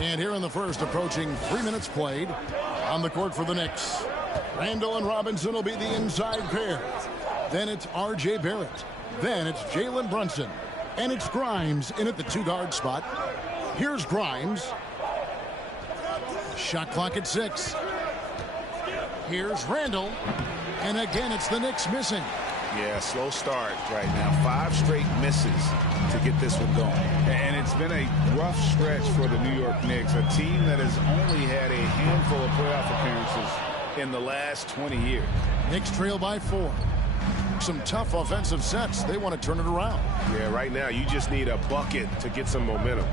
And here in the first, approaching 3 minutes played on the court for the Knicks. Randall and Robinson will be the inside pair. Then it's R.J. Barrett. Then it's Jalen Brunson. And it's Grimes in at the 2-guard spot. Here's Grimes. Shot clock at 6. Here's Randall. And again, it's the Knicks missing. Yeah, slow start right now. 5 straight misses to get this one going. And it's been a rough stretch for the New York Knicks, a team that has only had a handful of playoff appearances in the last 20 years. Knicks trail by 4. Some tough offensive sets. They want to turn it around. Yeah, right now you just need a bucket to get some momentum.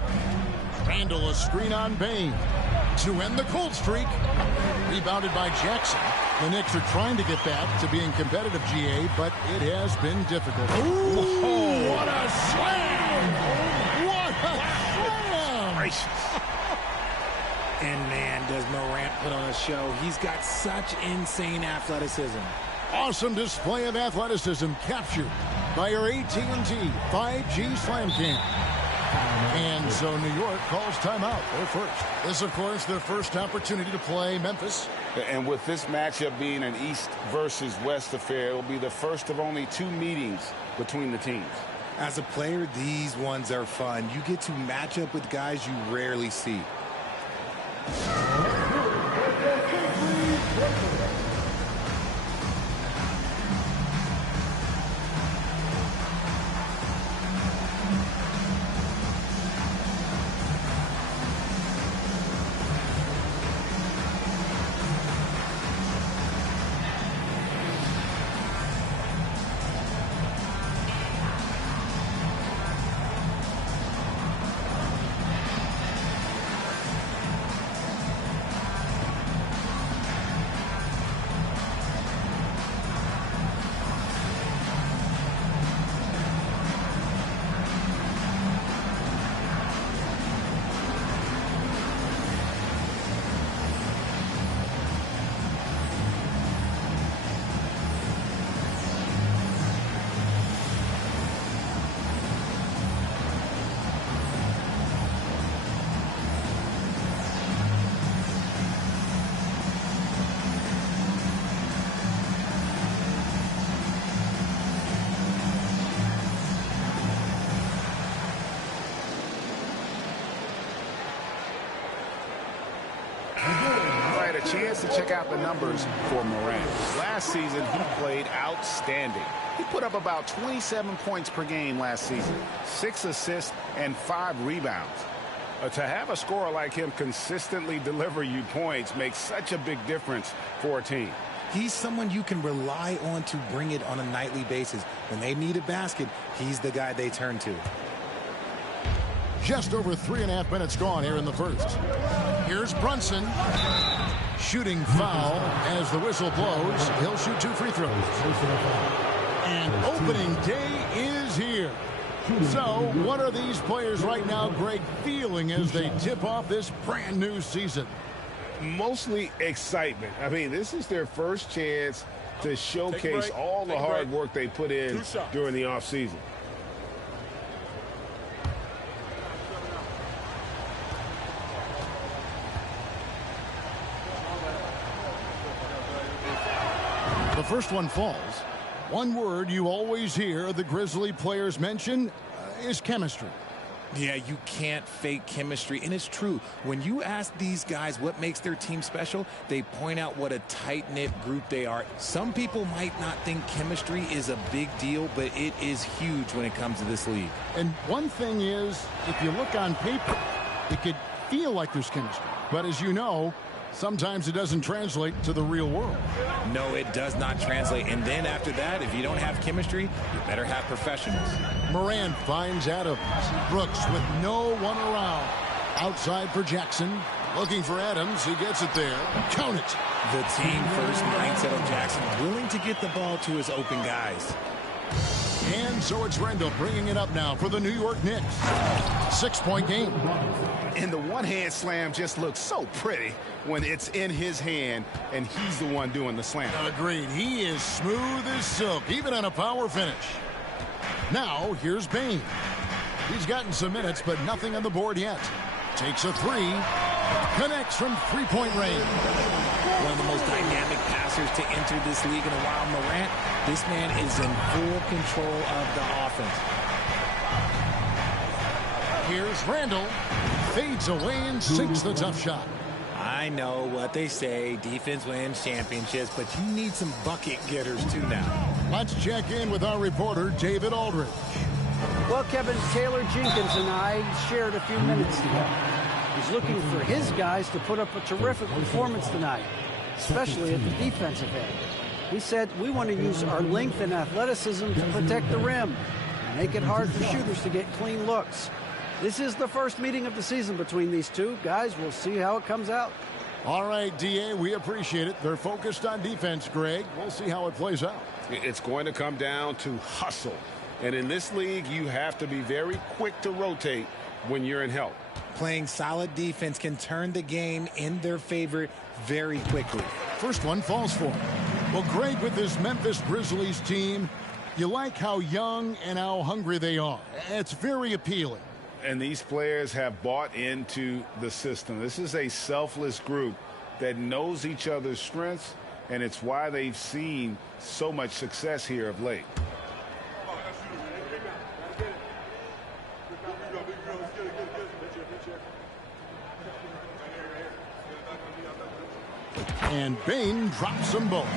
Randall, a screen on Bain to end the cold streak. Rebounded by Jackson. The Knicks are trying to get back to being competitive, GA, but it has been difficult. Ooh, what a slam! What a slam! Gracious. And man, does Morant put on a show. He's got such insane athleticism. Awesome display of athleticism captured by our AT&T 5G Slam Cam. And so New York calls timeout. They're first. This, of course, their first opportunity to play Memphis. And with this matchup being an East versus West affair, it'll be the first of only 2 meetings between the teams. As a player, these ones are fun. You get to match up with guys you rarely see. Chance to check out the numbers for Morant. Last season, he played outstanding. He put up about 27 points per game last season, 6 assists and 5 rebounds. To have a scorer like him consistently deliver you points makes such a big difference for a team. He's someone you can rely on to bring it on a nightly basis. When they need a basket, he's the guy they turn to. Just over 3.5 minutes gone here in the first. Here's Brunson. Shooting foul as the whistle blows. He'll shoot 2 free throws. And opening day is here. So what are these players right now, Greg, feeling as they tip off this brand new season? Mostly excitement. I mean, this is their first chance to showcase all the hard work they put in during the offseason. The first one falls. One word you always hear the Grizzly players mention is chemistry. Yeah, you can't fake chemistry, and it's true. When you ask these guys what makes their team special, they point out what a tight-knit group they are. Some people might not think chemistry is a big deal, but it is huge when it comes to this league. And one thing is, if you look on paper, it could feel like there's chemistry. But as you know, sometimes it doesn't translate to the real world. No, it does not translate. And then after that, if you don't have chemistry, you better have professionals. Morant finds Adams. Brooks with no one around. Outside for Jackson. Looking for Adams. He gets it there. Count it. The team first mindset of Jackson, willing to get the ball to his open guys. And so it's Randall bringing it up now for the New York Knicks. 6-point game. And the one-hand slam just looks so pretty when it's in his hand and he's the one doing the slam. Agreed. He is smooth as silk, even on a power finish. Now, here's Bane. He's gotten some minutes, but nothing on the board yet. Takes a three. Connects from three-point range. One of the most dynamic passers to enter this league in a while. Morant, this man is in full control of the offense. Here's Randall. Fades away and sinks the tough shot. I know what they say, defense wins championships, but you need some bucket getters too now. Let's check in with our reporter, David Aldridge. Well, Kevin, Taylor Jenkins and I shared a few minutes together. He's looking for his guys to put up a terrific performance tonight, especially at the defensive end. He said, we want to use our length and athleticism to protect the rim and make it hard for shooters to get clean looks. This is the first meeting of the season between these two. Guys, we'll see how it comes out. All right, D.A., we appreciate it. They're focused on defense, Greg. We'll see how it plays out. It's going to come down to hustle. And in this league, you have to be very quick to rotate when you're in help. Playing solid defense can turn the game in their favor very quickly. First one falls for him. Well, Greg, with this Memphis Grizzlies team, you like how young and how hungry they are. It's very appealing. And these players have bought into the system. This is a selfless group that knows each other's strengths, and it's why they've seen so much success here of late. And Bane drops them both.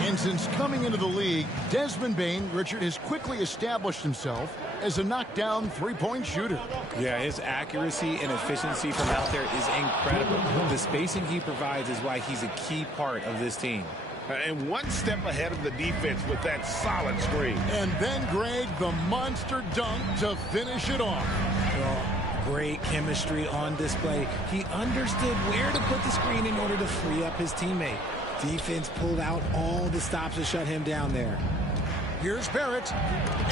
And since coming into the league, Desmond Bane, Richard, has quickly established himself as a knockdown three-point shooter. Yeah, his accuracy and efficiency from out there is incredible. The spacing he provides is why he's a key part of this team. And one step ahead of the defense with that solid screen. And then, Greg, the monster dunk to finish it off. Great chemistry on display. He understood where to put the screen in order to free up his teammate. Defense pulled out all the stops to shut him down there. Here's Barrett.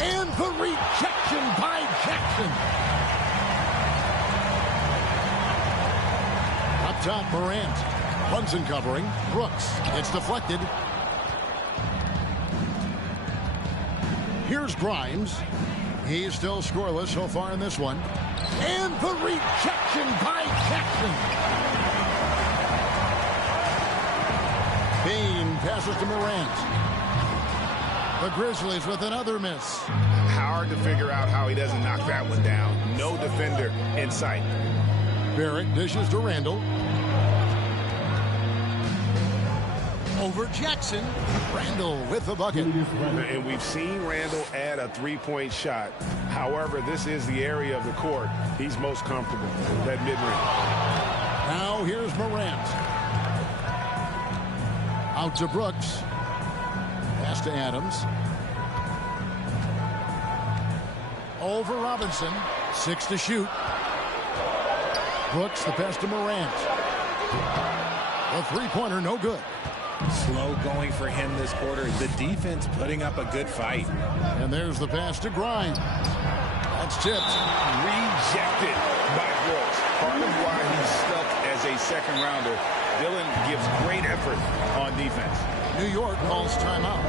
And the rejection by Jackson. Up top, Morant. Brunson covering. Brooks. It's deflected. Here's Grimes. He's still scoreless so far in this one. And the rejection by Jackson. Bane passes to Morant. The Grizzlies with another miss. Hard to figure out how he doesn't knock that one down. No defender in sight. Barrett dishes to Randall. Over Jackson. Randall with the bucket. And we've seen Randall add a three-point shot. However, this is the area of the court he's most comfortable, that mid-range. Now here's Morant. Out to Brooks. Pass to Adams. Over Robinson. 6 to shoot. Brooks, the pass to Morant. The three-pointer, no good. Slow going for him this quarter. The defense putting up a good fight. And there's the pass to Grimes. That's tipped. Rejected by Brooks. Part of why he's stuck as a second rounder. Dillon gives great effort on defense. New York calls timeout.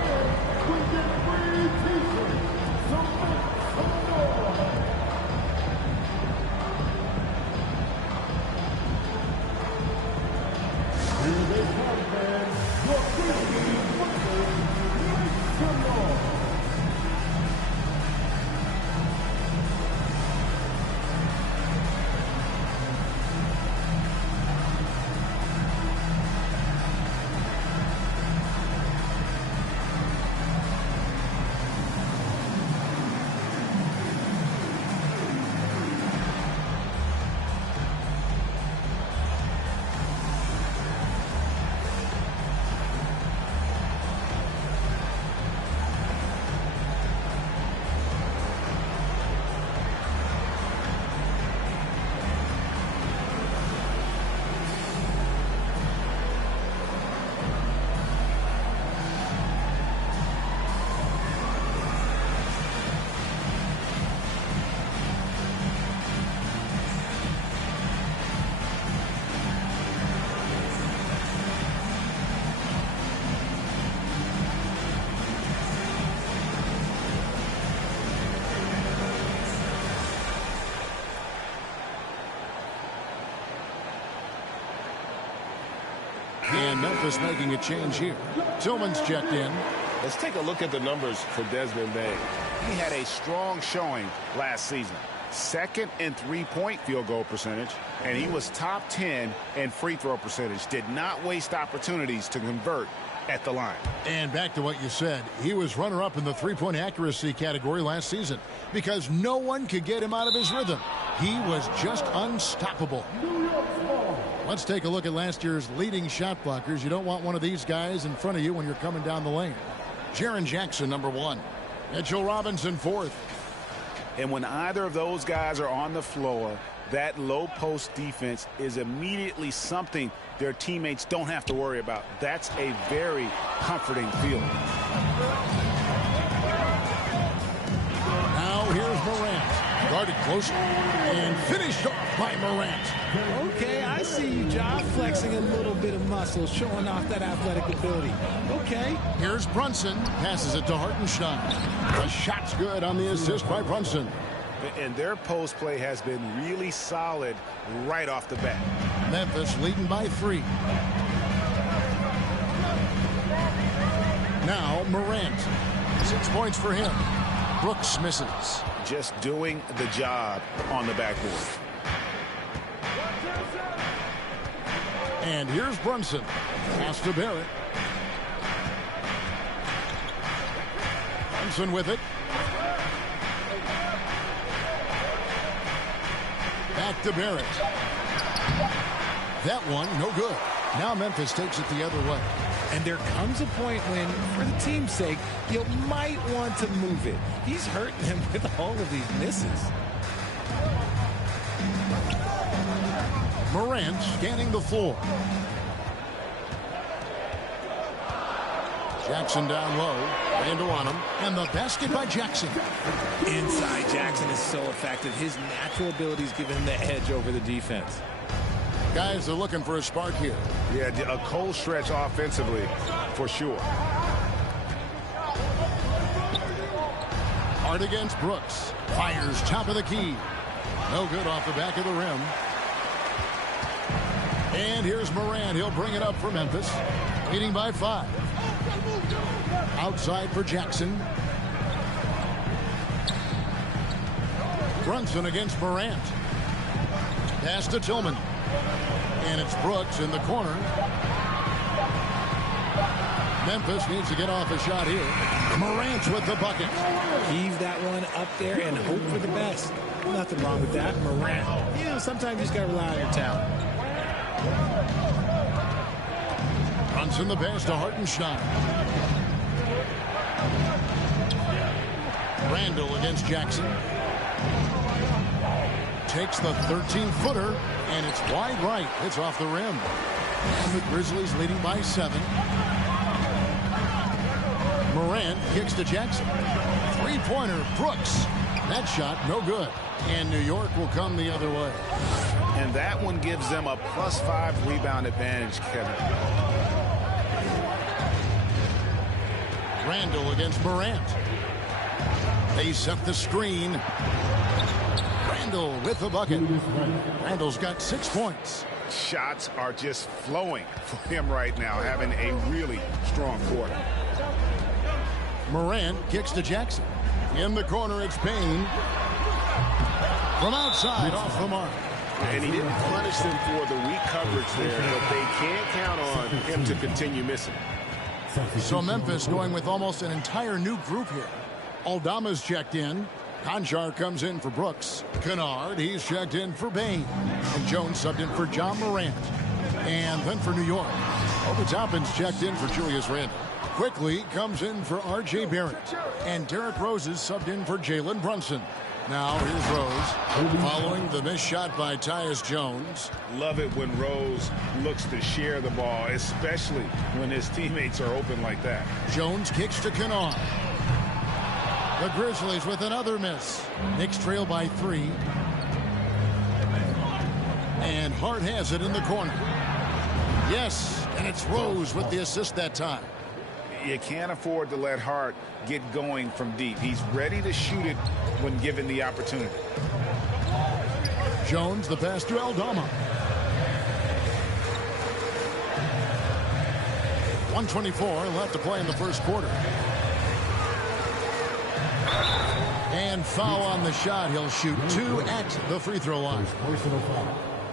And Memphis making a change here. Tillman's checked in. Let's take a look at the numbers for Desmond Bain. He had a strong showing last season. Second in three-point field goal percentage, and he was top 10 in free throw percentage. Did not waste opportunities to convert at the line. And back to what you said, he was runner-up in the three-point accuracy category last season because no one could get him out of his rhythm. He was just unstoppable. Let's take a look at last year's leading shot blockers. You don't want one of these guys in front of you when you're coming down the lane. Jaren Jackson, number 1. Mitchell Robinson, 4th. And when either of those guys are on the floor, that low post defense is immediately something their teammates don't have to worry about. That's a very comforting feeling. Now here's Morant. Guarded close and finished off by Morant. Okay, I see you, Ja, flexing a little bit of muscle, showing off that athletic ability. Okay. Here's Brunson. Passes it to Hartenstein. The shot's good on the assist by Brunson. And their post play has been really solid right off the bat. Memphis leading by 3. Now Morant. 6 points for him. Brooks misses. Just doing the job on the backboard. And here's Brunson. Pass to Barrett. Brunson with it. Back to Barrett. That one, no good. Now Memphis takes it the other way. And there comes a point when, for the team's sake, you might want to move it. He's hurting them with all of these misses. Morant scanning the floor. Jackson down low. Randall on him. And the basket by Jackson. Inside, Jackson is so effective. His natural abilities give him the edge over the defense. Guys are looking for a spark here. Yeah, a cold stretch offensively for sure. Hard against Brooks. Fires top of the key. No good off the back of the rim. And here's Morant. He'll bring it up for Memphis. Leading by 5. Outside for Jackson. Brunson against Morant. Pass to Tillman. And it's Brooks in the corner. Memphis needs to get off a shot here. Morant with the bucket. Heave that one up there and hope for the best. Nothing wrong with that. Morant, sometimes you just got to rely on your talent. Brunson the pass to Hartenstein. Randall against Jackson. Takes the 13-footer, and it's wide right. It's off the rim. And the Grizzlies leading by 7. Morant kicks to Jackson. Three-pointer, Brooks. That shot, no good. And New York will come the other way. And that one gives them a +5 rebound advantage, Kevin. Randall against Morant. They set the screen. Randall with the bucket. Randall's got 6 points. Shots are just flowing for him right now, having a really strong quarter. Morant kicks to Jackson. In the corner, it's Payne. From outside, off the mark. And he didn't punish them for the weak coverage there, but they can't count on him to continue missing. So Memphis going with almost an entire new group here. Aldama's checked in. Conchar comes in for Brooks. Kennard, he's checked in for Bain. And Jones subbed in for John Morant. And then for New York, Obi Toppin's checked in for Julius Randle. Quickly comes in for R.J. Barrett. And Derrick Rose is subbed in for Jalen Brunson. Now here's Rose following the missed shot by Tyus Jones. Love it when Rose looks to share the ball, especially when his teammates are open like that. Jones kicks to Kennard. The Grizzlies with another miss. Knicks trail by 3. And Hart has it in the corner. Yes, and it's Rose with the assist that time. You can't afford to let Hart get going from deep. He's ready to shoot it when given the opportunity. Jones, the pass to Aldama. 1:24 left to play in the first quarter. And foul on the shot. He'll shoot 2 at the free throw line.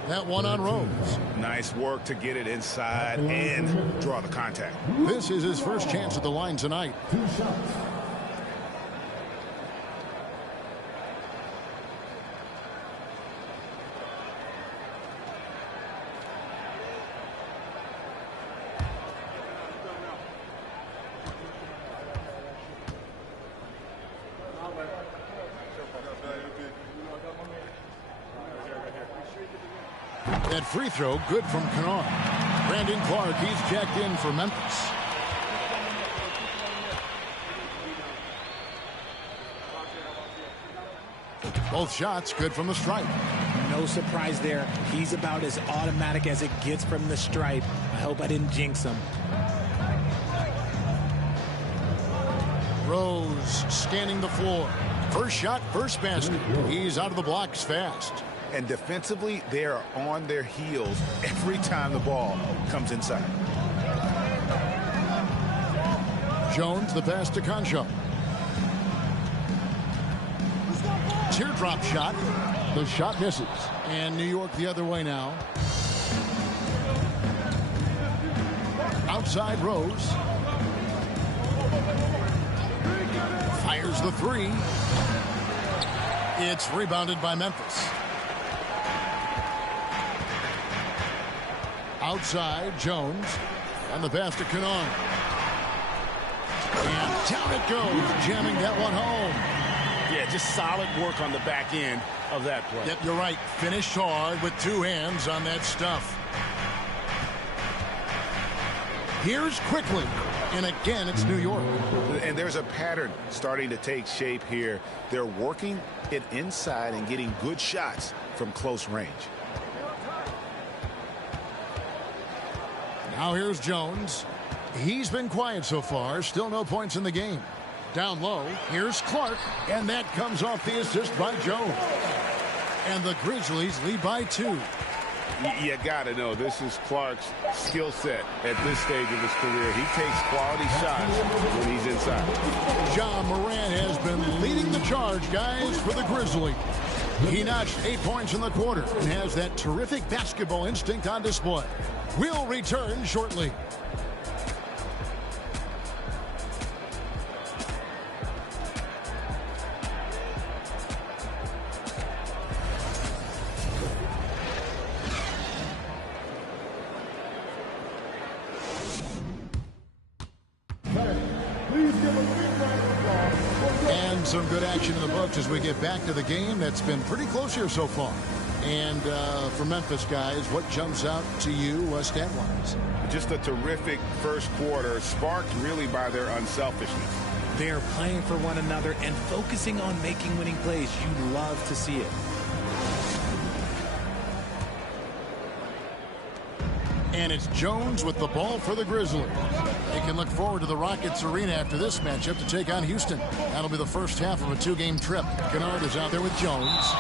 That one on Rose. Nice work to get it inside and draw the contact. This is his first chance at the line tonight. 2 shots. That free throw good from Kennard. Brandon Clark, he's checked in for Memphis. Both shots good from the stripe. No surprise there. He's about as automatic as it gets from the stripe. I hope I didn't jinx him. Rose scanning the floor. First shot, first basket. He's out of the blocks fast. And defensively, they are on their heels every time the ball comes inside. Jones, the pass to Concho. Teardrop shot. The shot misses. And New York the other way now. Outside Rose. Fires the three. It's rebounded by Memphis. Outside, Jones. And the pass to Kennard. And down it goes, jamming that one home. Yeah, just solid work on the back end of that play. Yep, you're right. Finished hard with 2 hands on that stuff. Here's quickly. And again, it's New York. And there's a pattern starting to take shape here. They're working it inside and getting good shots from close range. Now here's Jones. He's been quiet so far. Still no points in the game. Down low, here's Clark. And that comes off the assist by Jones. And the Grizzlies lead by 2. You got to know, this is Clark's skill set at this stage of his career. He takes quality shots when he's inside. John Moran has been leading the charge, guys, for the Grizzlies. He notched 8 points in the quarter and has that terrific basketball instinct on display. We'll return shortly. And some good action in the books as we get back to the game that's been pretty close here so far. And for Memphis, guys, what jumps out to you stat-wise? Just a terrific first quarter, sparked really by their unselfishness. They're playing for one another and focusing on making winning plays. You love to see it. And it's Jones with the ball for the Grizzlies. They can look forward to the Rockets Arena after this matchup to take on Houston. That'll be the first half of a 2-game trip. Kennard is out there with Jones.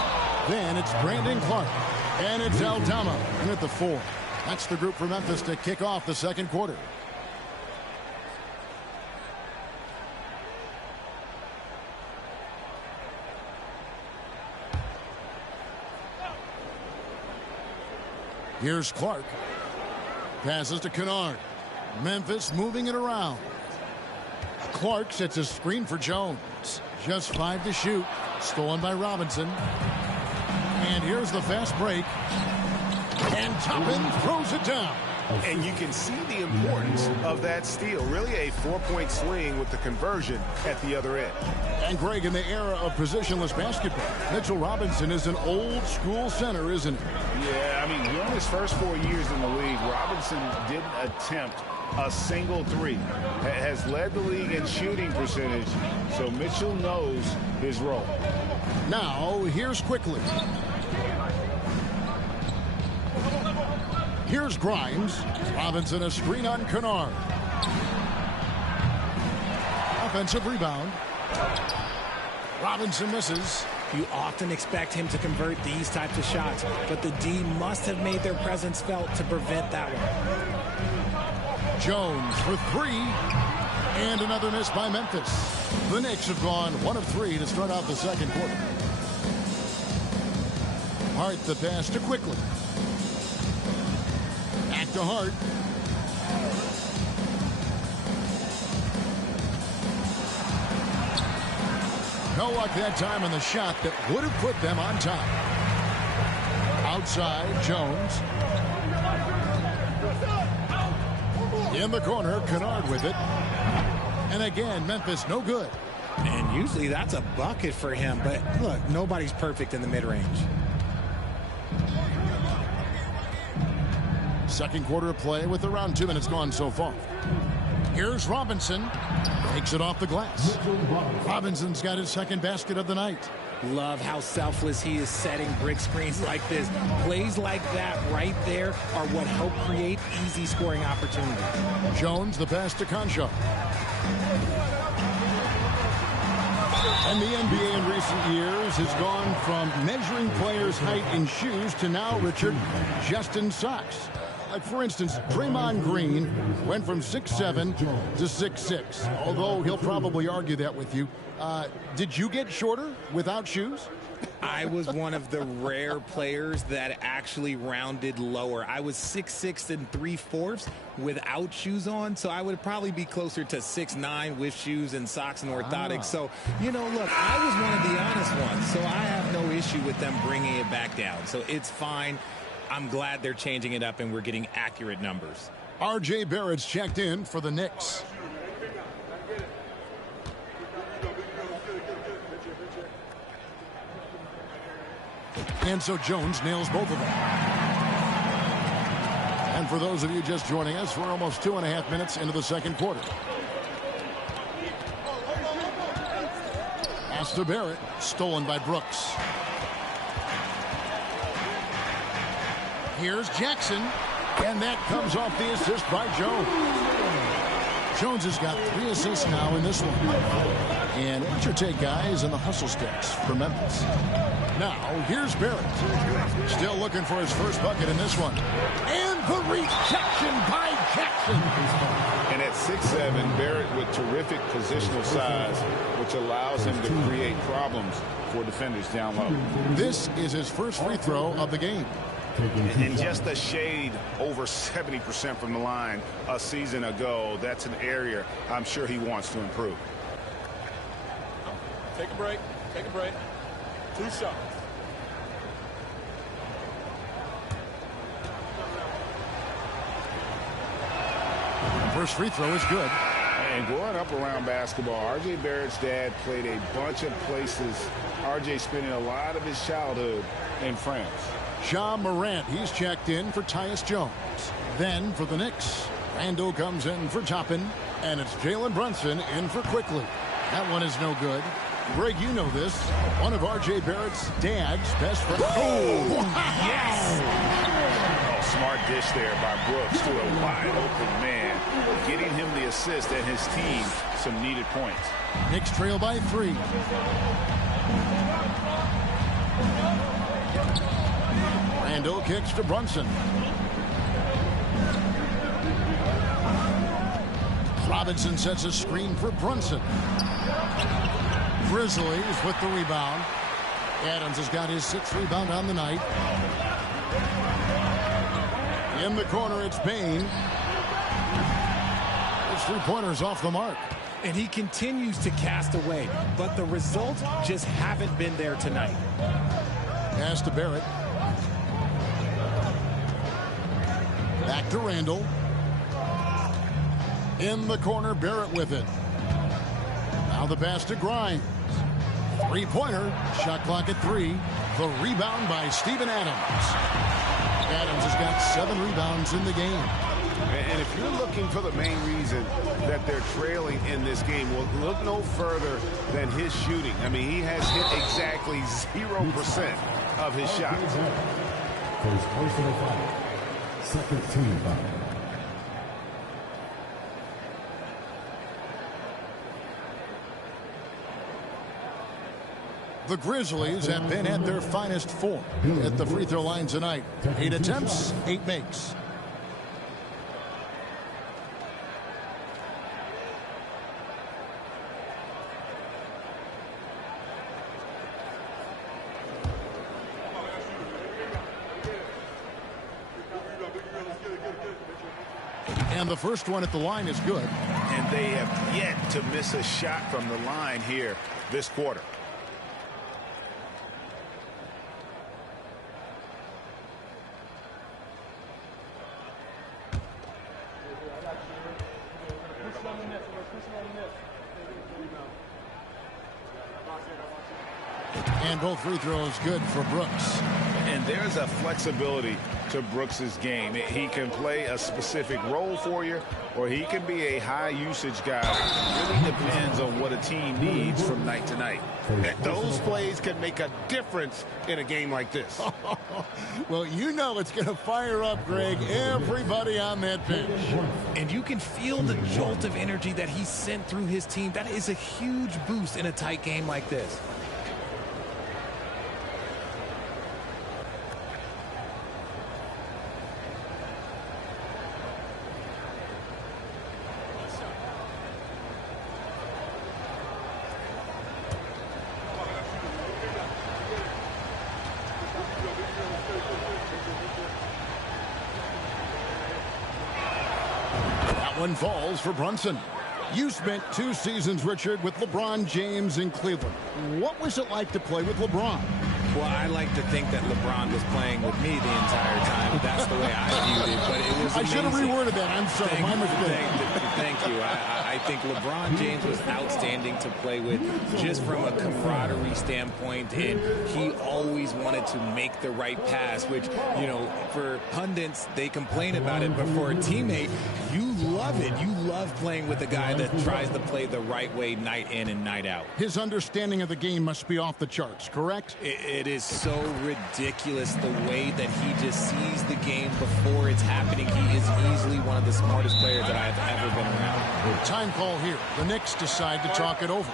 Then it's Brandon Clark. And it's Aldama in at the 4. That's the group for Memphis to kick off the second quarter. Here's Clark. Passes to Kennard. Memphis moving it around. Clark sets a screen for Jones. Just 5 to shoot. Stolen by Robinson. And here's the fast break. And Toppin throws it down. And you can see the importance of that steal. Really a 4-point swing with the conversion at the other end. And Greg, in the era of positionless basketball, Mitchell Robinson is an old school center, isn't he? Yeah, I mean, during his first 4 years in the league, Robinson didn't attempt a single three. Has led the league in shooting percentage, so Mitchell knows his role. Now, here's quickly. Here's Grimes. Robinson a screen on Kennard. Offensive rebound. Robinson misses. You often expect him to convert these types of shots, but the D must have made their presence felt to prevent that one. Jones for three. And another miss by Memphis. The Knicks have gone 1 of 3 to start out the second quarter. Hart the pass to Quickly. Back to Hart. No luck that time on the shot that would have put them on top. Outside, Jones. In the corner, Kennard with it. And again, Memphis no good. And usually that's a bucket for him. But look, nobody's perfect in the mid-range. Second quarter of play with around 2 minutes gone so far. Here's Robinson. Takes it off the glass. Robinson's got his second basket of the night. Love how selfless he is setting brick screens like this. Plays like that right there are what help create easy scoring opportunities. Jones the pass to Concha. And the NBA in recent years has gone from measuring players' height in shoes to now, Richard, just in socks. Like, for instance, Draymond Green went from 6'7" to 6'6", although he'll probably argue that with you. Did you get shorter without shoes? I was one of the rare players that actually rounded lower. I was 6'6" 3/4 without shoes on, so I would probably be closer to 6'9" with shoes and socks and orthotics. So, you know, look, I was one of the honest ones, so I have no issue with them bringing it back down. So it's fine. I'm glad they're changing it up and we're getting accurate numbers. R.J. Barrett's checked in for the Knicks. And so Jones nails both of them. And for those of you just joining us, we're almost 2.5 minutes into the second quarter. Pass to Barrett, stolen by Brooks. Here's Jackson, and that comes off the assist by Jones. Jones has got 3 assists now in this one. And what's your take, guys, on the hustle sticks for Memphis? Now, here's Barrett. Still looking for his first bucket in this one. And the rejection by Jackson. And at 6'7", Barrett with terrific positional size, which allows him to create problems for defenders down low. This is his first free throw of the game. And just a shade over 70% from the line a season ago. That's an area I'm sure he wants to improve. Take a break. Take a break. 2 shots. First free throw is good. And growing up around basketball, R.J. Barrett's dad played a bunch of places. R.J. spending a lot of his childhood in France. Ja Morant, he's checked in for Tyus Jones. Then for the Knicks, Randall comes in for Toppin, and it's Jalen Brunson in for Quickly. That one is no good. Greg, you know this. One of R.J. Barrett's dad's best friends. Oh, yes! Oh, smart dish there by Brooks to a wide open man, getting him the assist and his team some needed points. Knicks trail by 3. Randall kicks to Brunson. Robinson sets a screen for Brunson. Grizzlies with the rebound. Adams has got his 6th rebound on the night. In the corner, it's Bain. His 3-pointer's off the mark. And he continues to cast away, but the results just haven't been there tonight. Pass to Barrett. Back to Randall. In the corner, Barrett with it. Now the pass to Grimes. 3-pointer. Shot clock at 3. The rebound by Steven Adams. Adams has got 7 rebounds in the game. And if you're looking for the main reason that they're trailing in this game, well, look no further than his shooting. I mean, he has hit exactly 0% of his shots. First personal foul. Second team foul. The Grizzlies have been at their finest form at the free throw line tonight. 8 attempts, 8 makes. the first one at the line is good. And they have yet to miss a shot from the line here this quarter. And both free throws good for Brooks. And there's a flexibility to Brooks's game. He can play a specific role for you, or he can be a high usage guy. It really depends on what a team needs from night to night. And those plays can make a difference in a game like this. Well, you know it's going to fire up, Greg, everybody on that bench. And you can feel the jolt of energy that he sent through his team. That is a huge boost in a tight game like this. One falls for Brunson. You spent 2 seasons, Richard, with LeBron James in Cleveland. What was it like to play with LeBron? Well, I like to think that LeBron was playing with me the entire time. That's the way I viewed it, but it was amazing. I should have reworded that. I'm sorry. My mistake. Thank you. I think LeBron James was outstanding to play with just from a camaraderie standpoint, and he always wanted to make the right pass, which, you know, for pundits, they complain about it, but for a teammate, you love it. You love playing with a guy that tries to play the right way night in and night out. His understanding of the game must be off the charts, correct? It is so ridiculous the way that he just sees the game before it's happening. He is easily one of the smartest players that I've ever been around. Time call here. The Knicks decide to talk it over.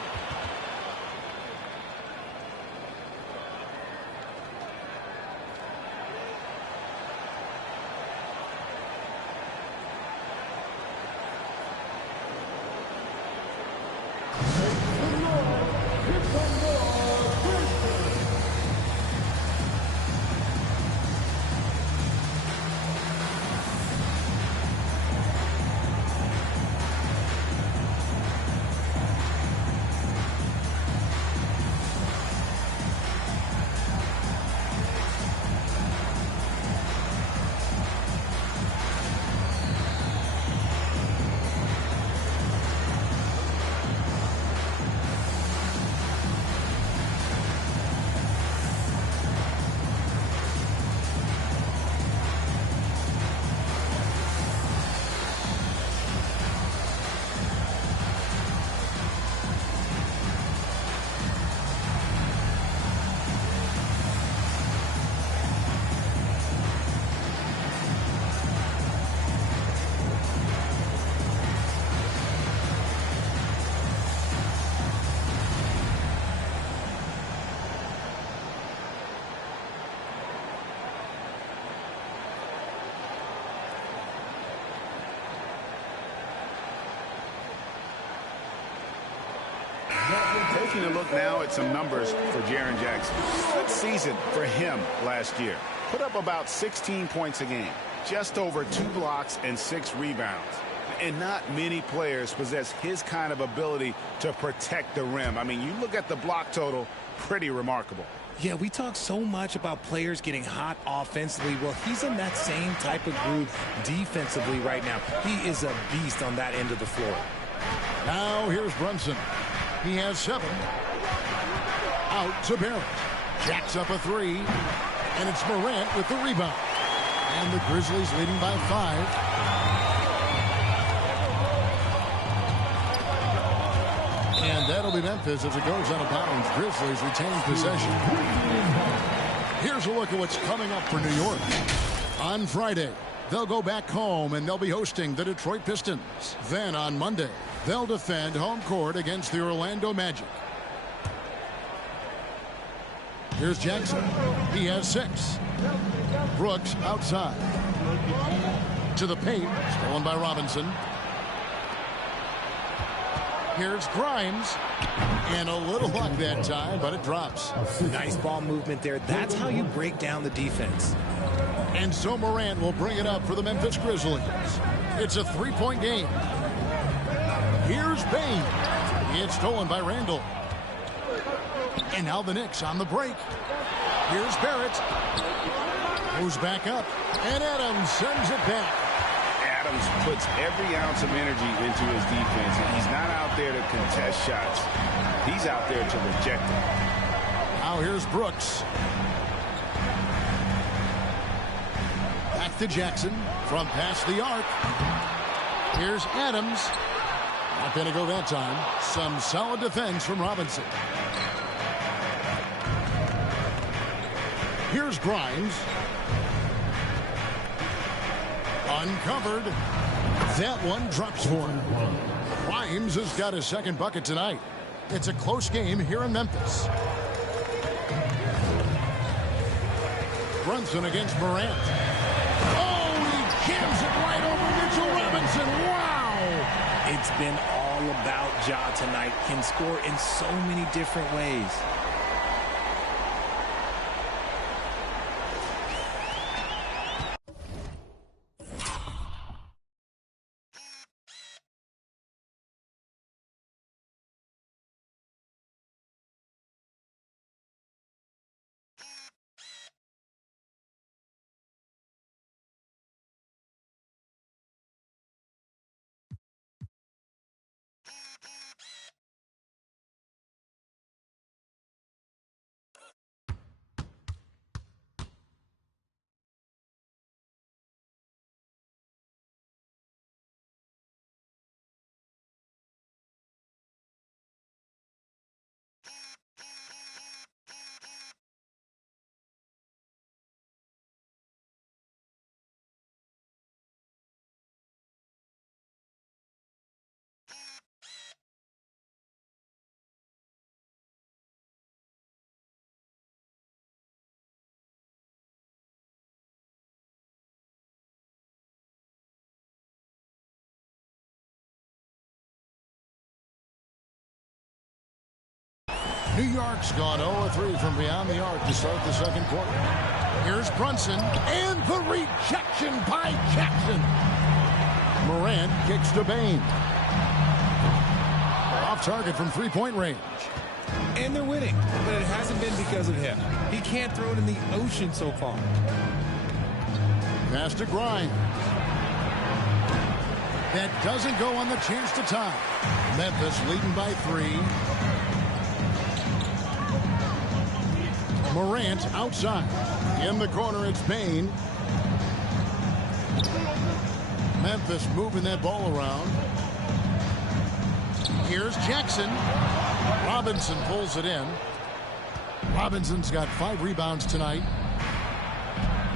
Taking a look now at some numbers for Jaren Jackson. Good season for him last year. Put up about 16 points a game, just over 2 blocks and 6 rebounds. And not many players possess his kind of ability to protect the rim. I mean, you look at the block total, pretty remarkable. Yeah, we talk so much about players getting hot offensively. Well, he's in that same type of groove defensively right now. He is a beast on that end of the floor. Now here's Brunson. He has 7. Out to Barrett. Jacks up a 3. And it's Morant with the rebound. And the Grizzlies leading by 5. And that'll be Memphis as it goes out of bounds. Grizzlies retain possession. Here's a look at what's coming up for New York. On Friday, they'll go back home and they'll be hosting the Detroit Pistons. Then on Monday, they'll defend home court against the Orlando Magic. Here's Jackson. He has 6. Brooks outside. To the paint. Stolen by Robinson. Here's Grimes. And a little luck that time, but it drops. Nice ball movement there. That's how you break down the defense. And so Morant will bring it up for the Memphis Grizzlies. It's a three-point game. Here's Bane. It's stolen by Randall. And now the Knicks on the break. Here's Barrett. Goes back up. And Adams sends it back. Adams puts every ounce of energy into his defense. He's not out there to contest shots. He's out there to reject them. Now here's Brooks. Back to Jackson from past the arc. Here's Adams. Not going to go that time. Some solid defense from Robinson. Here's Grimes. Uncovered. That one drops for him. Grimes has got his second bucket tonight. It's a close game here in Memphis. Brunson against Morant. Oh, he jams it right over Mitchell Robinson. Wow! It's been all about Ja tonight. Can score in so many different ways. New York's gone 0-3 from beyond the arc to start the second quarter. Here's Brunson, and the rejection by Jackson. Morant kicks to Bane. Off target from three-point range. And they're winning, but it hasn't been because of him. He can't throw it in the ocean so far. Pass to Grimes. That doesn't go on the chance to tie. Memphis leading by 3. Morant outside. In the corner, it's Bane. Memphis moving that ball around. Here's Jackson. Robinson pulls it in. Robinson's got 5 rebounds tonight.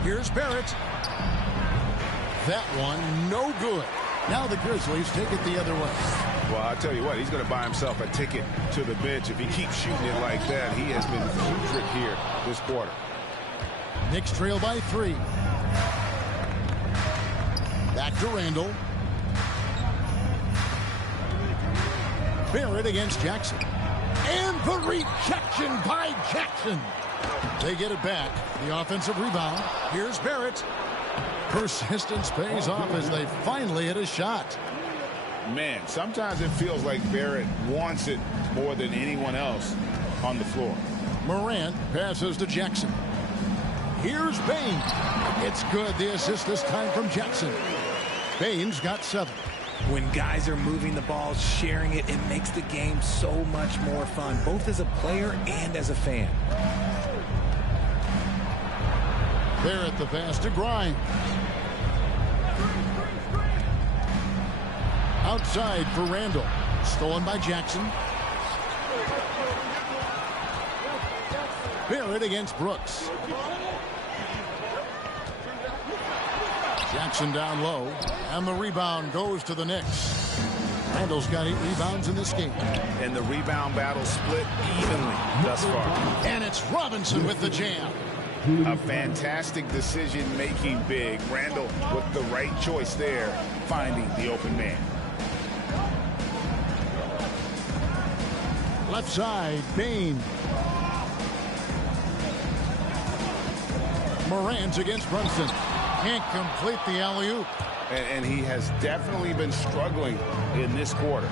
Here's Barrett. That one, no good. Now the Grizzlies take it the other way. Well, I'll tell you what, he's going to buy himself a ticket to the bench if he keeps shooting it like that. He has been putrid here this quarter. Knicks trail by 3. Back to Randall. Barrett against Jackson. And the rejection by Jackson. They get it back. The offensive rebound. Here's Barrett. Persistence pays off as they finally hit a shot. Man, sometimes it feels like Barrett wants it more than anyone else on the floor. Morant passes to Jackson. Here's Bane. It's good. The assist this time from Jackson. Bane's got 7. When guys are moving the ball, sharing it, it makes the game so much more fun, both as a player and as a fan. Barrett the pass to Grimes. Outside for Randall. Stolen by Jackson. Barrett against Brooks. Jackson down low. And the rebound goes to the Knicks. Randall's got 8 rebounds in this game. And the rebound battle split evenly thus far. And it's Robinson with the jam. A fantastic decision-making big. Randall with the right choice there, finding the open man. Left side, Bane. Morant against Brunson. Can't complete the alley-oop. And he has definitely been struggling in this quarter.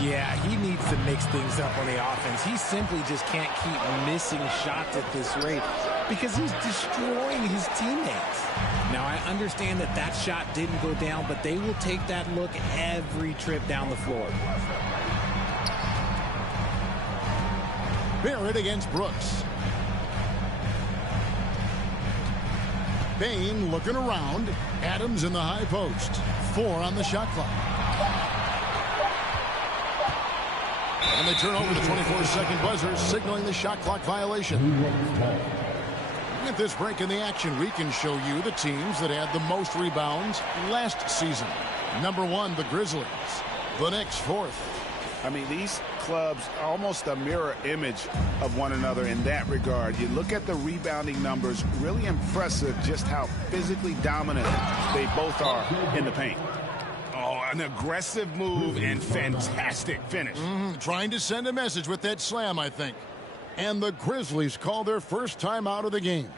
Yeah, he needs to mix things up on the offense. He simply just can't keep missing shots at this rate because he's destroying his teammates. Now, I understand that that shot didn't go down, but they will take that look every trip down the floor. Barrett against Brooks. Bain looking around. Adams in the high post. 4 on the shot clock. And they turn over the 24-second buzzer, signaling the shot clock violation. At this break in the action, we can show you the teams that had the most rebounds last season. Number 1, the Grizzlies. The Knicks, 4th. I mean, these clubs are almost a mirror image of one another in that regard. You look at the rebounding numbers, really impressive just how physically dominant they both are in the paint. Oh, an aggressive move and fantastic finish. Trying to send a message with that slam, I think. And the Grizzlies call their first time out of the game.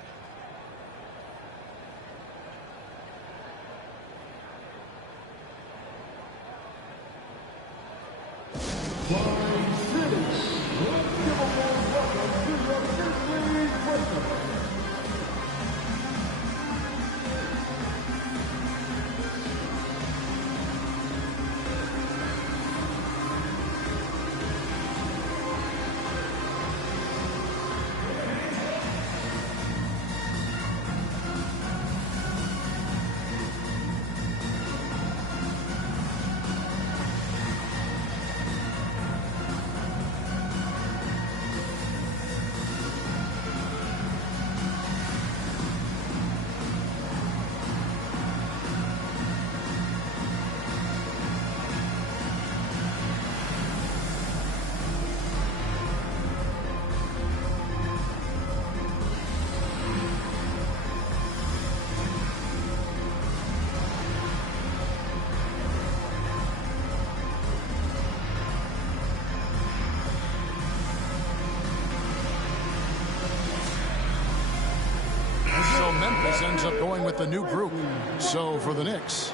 Memphis ends up going with the new group. So for the Knicks,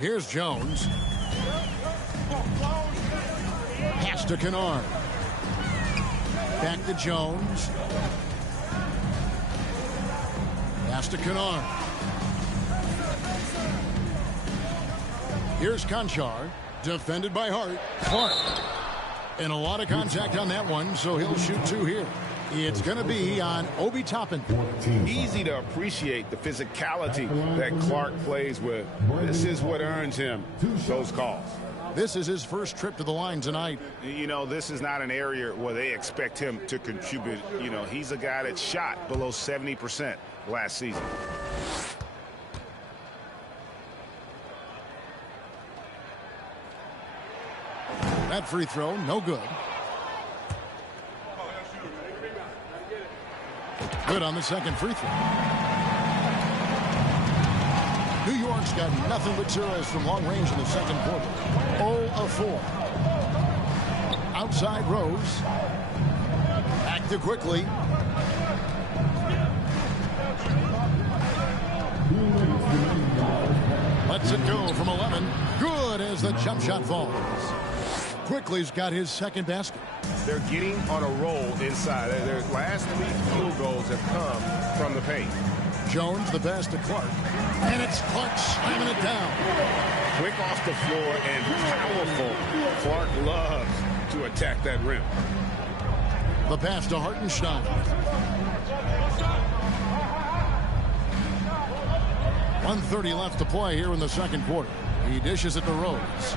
here's Jones. Pass to Kennard. Back to Jones. Pass to Kennard. Here's Conchar. Defended by Hart. Clark. And a lot of contact on that one, so he'll shoot 2 here. It's going to be on Obi Toppin. Easy to appreciate the physicality that Clark plays with. This is what earns him those calls. This is his first trip to the line tonight. You know, this is not an area where they expect him to contribute. You know, he's a guy that shot below 70% last season. That free throw, no good. Good on the second free throw. New York's got nothing but zeros from long range in the second quarter. 0 of 4. Outside Rose. Back to quickly. Lets it go from 11. Good as the jump shot falls. Quickly's got his second basket. They're getting on a roll inside. Their last 3 field goals have come from the paint. Jones the pass to Clark. And it's Clark slamming it down. Quick off the floor and powerful. Clark loves to attack that rim. The pass to Hartenstein. 1:30 left to play here in the second quarter. He dishes it to Rose.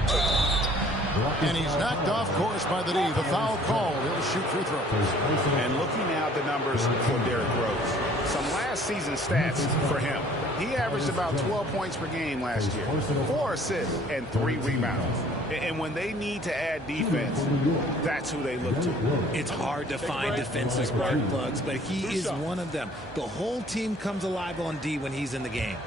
And he's knocked off course by the D. The foul call. He'll shoot free throws. And looking now at the numbers for Derrick Rose. Some last season stats for him. He averaged about 12 points per game last year. 4 assists and 3 rebounds. And when they need to add defense, that's who they look to. It's hard to find defensive spark plugs, but he is one of them. The whole team comes alive on D when he's in the game.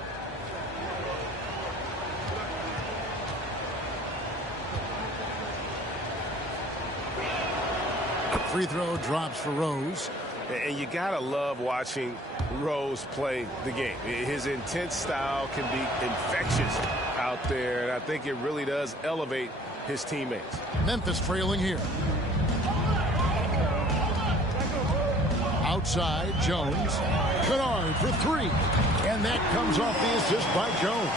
Free throw drops for Rose. And you got to love watching Rose play the game. His intense style can be infectious out there, and I think it really does elevate his teammates. Memphis trailing here. Outside, Jones. Kennard for three. And that comes off the assist by Jones.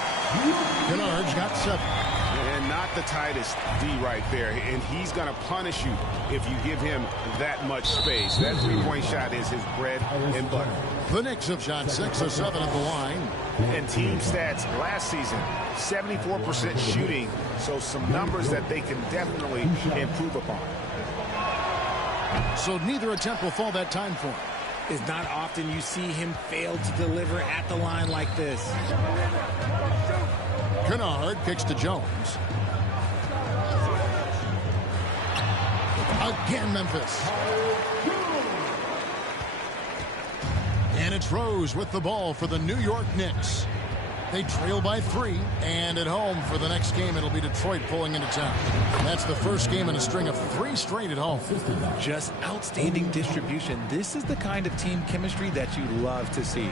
Kennard's got 7. And not the tightest D right there. And he's going to punish you if you give him that much space. That three-point shot is his bread and butter. The Knicks have shot 6 of 7 at the line. And team stats last season, 74% shooting. So some numbers that they can definitely improve upon. So neither attempt will fall that time for him. It's not often you see him fail to deliver at the line like this. Kennard kicks to Jones. Again, Memphis. And it's Rose with the ball for the New York Knicks. They trail by 3, and at home for the next game, it'll be Detroit pulling into town. That's the first game in a string of 3 straight at home. Just outstanding distribution. This is the kind of team chemistry that you love to see.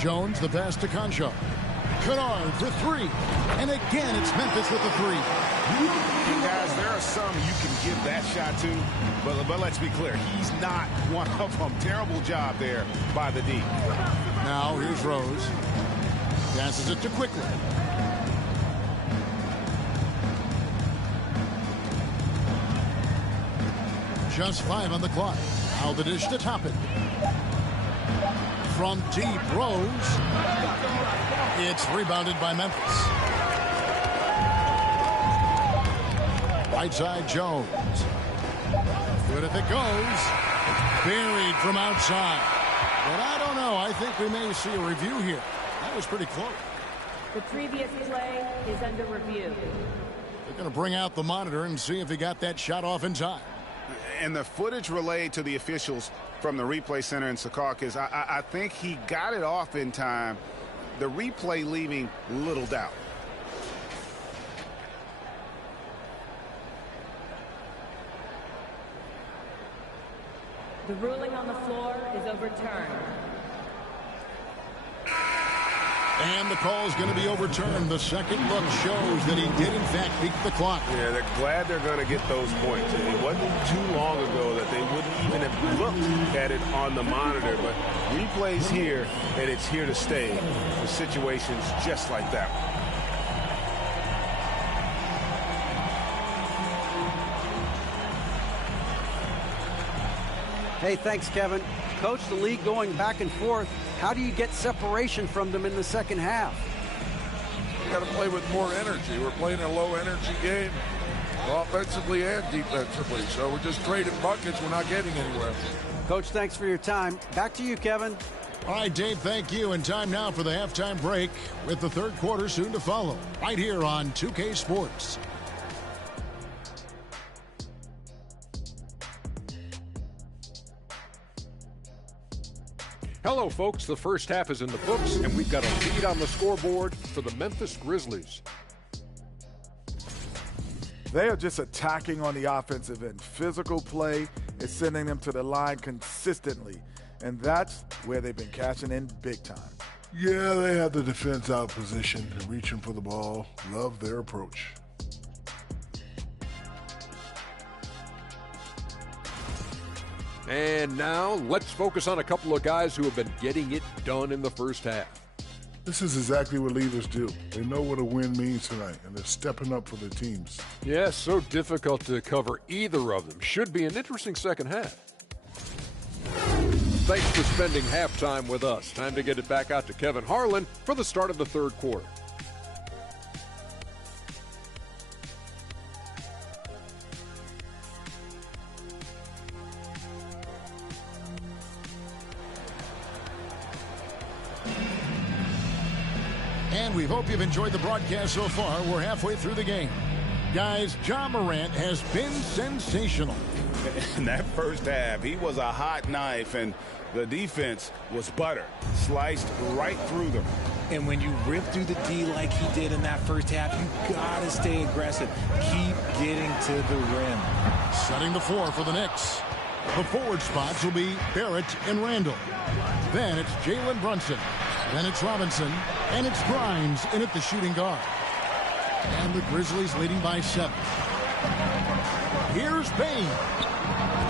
Jones, the pass to Concho. Kennard for 3. And again, it's Memphis with the 3. Guys, there are some you can give that shot to, but let's be clear, he's not one of them. Terrible job there by the D. Now here's Rose. Passes it to Quickly. Just 5 on the clock. Now the dish to top it. From deep, Rose. It's rebounded by Memphis. Right side, Jones. Good if it goes. Buried from outside. But I don't know. I think we may see a review here. That was pretty close. The previous play is under review. They're going to bring out the monitor and see if he got that shot off in time. And the footage relayed to the officials from the replay center in Secaucus, I think he got it off in time. The replay leaving little doubt. The ruling on the floor is overturned. And the call is going to be overturned. The second look shows that he did, in fact, beat the clock. Yeah, they're glad they're going to get those points. It wasn't too long ago that they wouldn't even have looked at it on the monitor. But replay's here, and it's here to stay for situations just like that one. Hey, thanks, Kevin. Coach, the league going back and forth. How do you get separation from them in the second half? You got to play with more energy. We're playing a low-energy game, offensively and defensively. So we're just trading buckets. We're not getting anywhere. Coach, thanks for your time. Back to you, Kevin. All right, Dave, thank you. And time now for the halftime break with the third quarter soon to follow. Right here on 2K Sports. Hello, folks. The first half is in the books, and we've got a lead on the scoreboard for the Memphis Grizzlies. They are just attacking on the offensive end. Physical play is sending them to the line consistently, and that's where they've been cashing in big time. Yeah, they have the defense out position, reaching for the ball. Love their approach. And now let's focus on a couple of guys who have been getting it done in the first half. This is exactly what leaders do. They know what a win means tonight, and they're stepping up for their teams. Yeah, so difficult to cover either of them. Should be an interesting second half. Thanks for spending halftime with us. Time to get it back out to Kevin Harlan for the start of the third quarter. And we hope you've enjoyed the broadcast so far. We're halfway through the game. Guys, Ja Morant has been sensational. In that first half, he was a hot knife, and the defense was butter. Sliced right through them. And when you rip through the D like he did in that first half, you got to stay aggressive. Keep getting to the rim. Setting the floor for the Knicks. The forward spots will be Barrett and Randall. Then it's Jalen Brunson. Then it's Robinson. And it's Grimes in at the shooting guard. And the Grizzlies leading by 7. Here's Payne.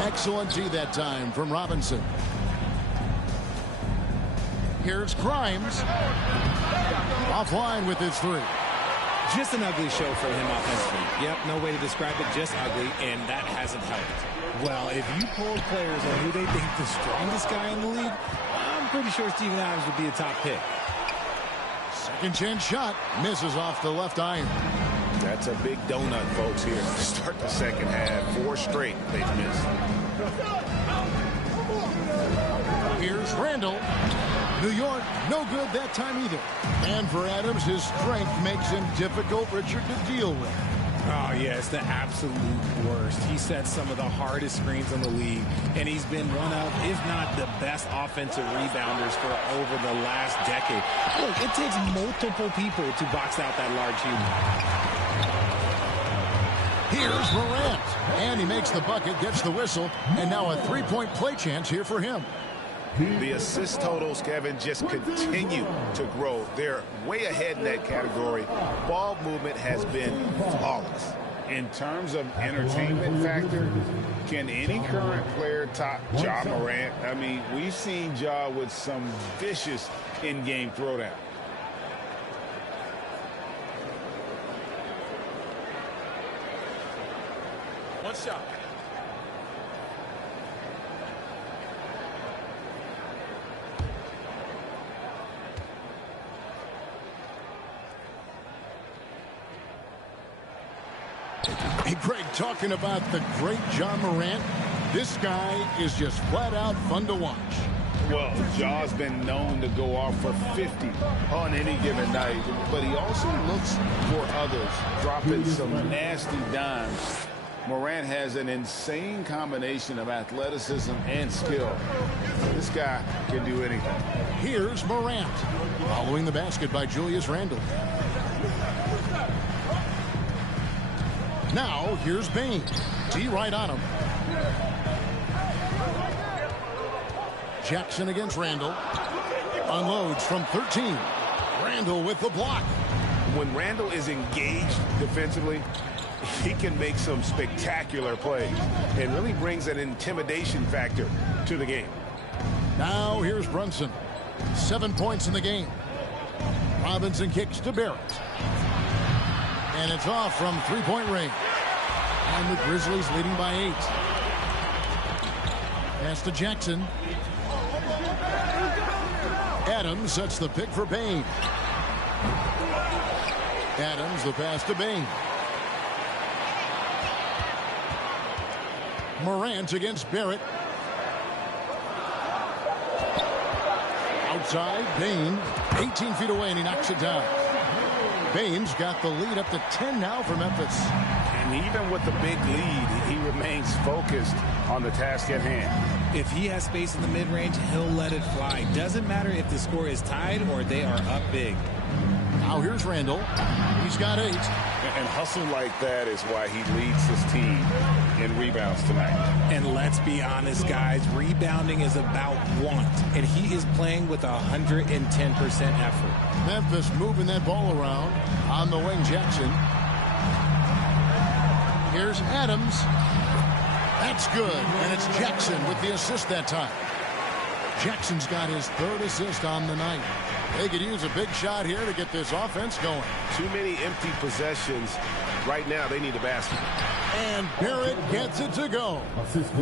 Excellent D that time from Robinson. Here's Grimes. Offline with his 3. Just an ugly show for him offensively. Yep, no way to describe it, just ugly, and that hasn't helped. Well, if you polled players on who they think the strongest guy in the league, I'm pretty sure Steven Adams would be a top pick. Second chance shot. Misses off the left iron. That's a big donut, folks, here. Start the second half. 4 straight they've missed. Here's Randall. New York, no good that time either. And for Adams, his strength makes him difficult, Richard, to deal with. Oh, yeah, it's the absolute worst. He sets some of the hardest screens in the league, and he's been one of, if not the best offensive rebounders for over the last decade. Look, it takes multiple people to box out that large human. Here's Morant, and he makes the bucket, gets the whistle, and now a 3-point play chance here for him. The assist totals, Kevin, just continue to grow. They're way ahead in that category. Ball movement has been flawless. In terms of entertainment factor, can any current player top Ja Morant? I mean, we've seen Ja with some vicious in-game throwdown. One shot. Hey, Greg, talking about the great Ja Morant, this guy is just flat out fun to watch. Well, Ja's been known to go off for 50 on any given night, but he also looks for others, dropping some nasty dimes. Morant has an insane combination of athleticism and skill. This guy can do anything. Here's Morant, following the basket by Julius Randle. Now, here's Payne. D right on him. Jackson against Randle. Unloads from 13. Randle with the block. When Randle is engaged defensively, he can make some spectacular plays and really brings an intimidation factor to the game. Now, here's Brunson. 7 points in the game. Robinson kicks to Barrett. And it's off from 3-point range. And the Grizzlies leading by 8. Pass to Jackson. Adams sets the pick for Payne. Adams the pass to Payne. Morant against Barrett. Outside, Payne. 18 feet away, and he knocks it down. Payne's got the lead up to 10 now for Memphis. And even with the big lead, he remains focused on the task at hand. If he has space in the mid-range, he'll let it fly. Doesn't matter if the score is tied or they are up big. Now here's Randle. He's got 8. And hustle like that is why he leads his team in rebounds tonight. And let's be honest, guys, rebounding is about want, and he is playing with 110% effort. Memphis moving that ball around. On the wing, Jackson. Here's Adams. That's good, and it's Jackson with the assist that time. Jackson's got his 3rd assist on the night. They could use a big shot here to get this offense going. Too many empty possessions. Right now, they need a basket. And Barrett gets it to go.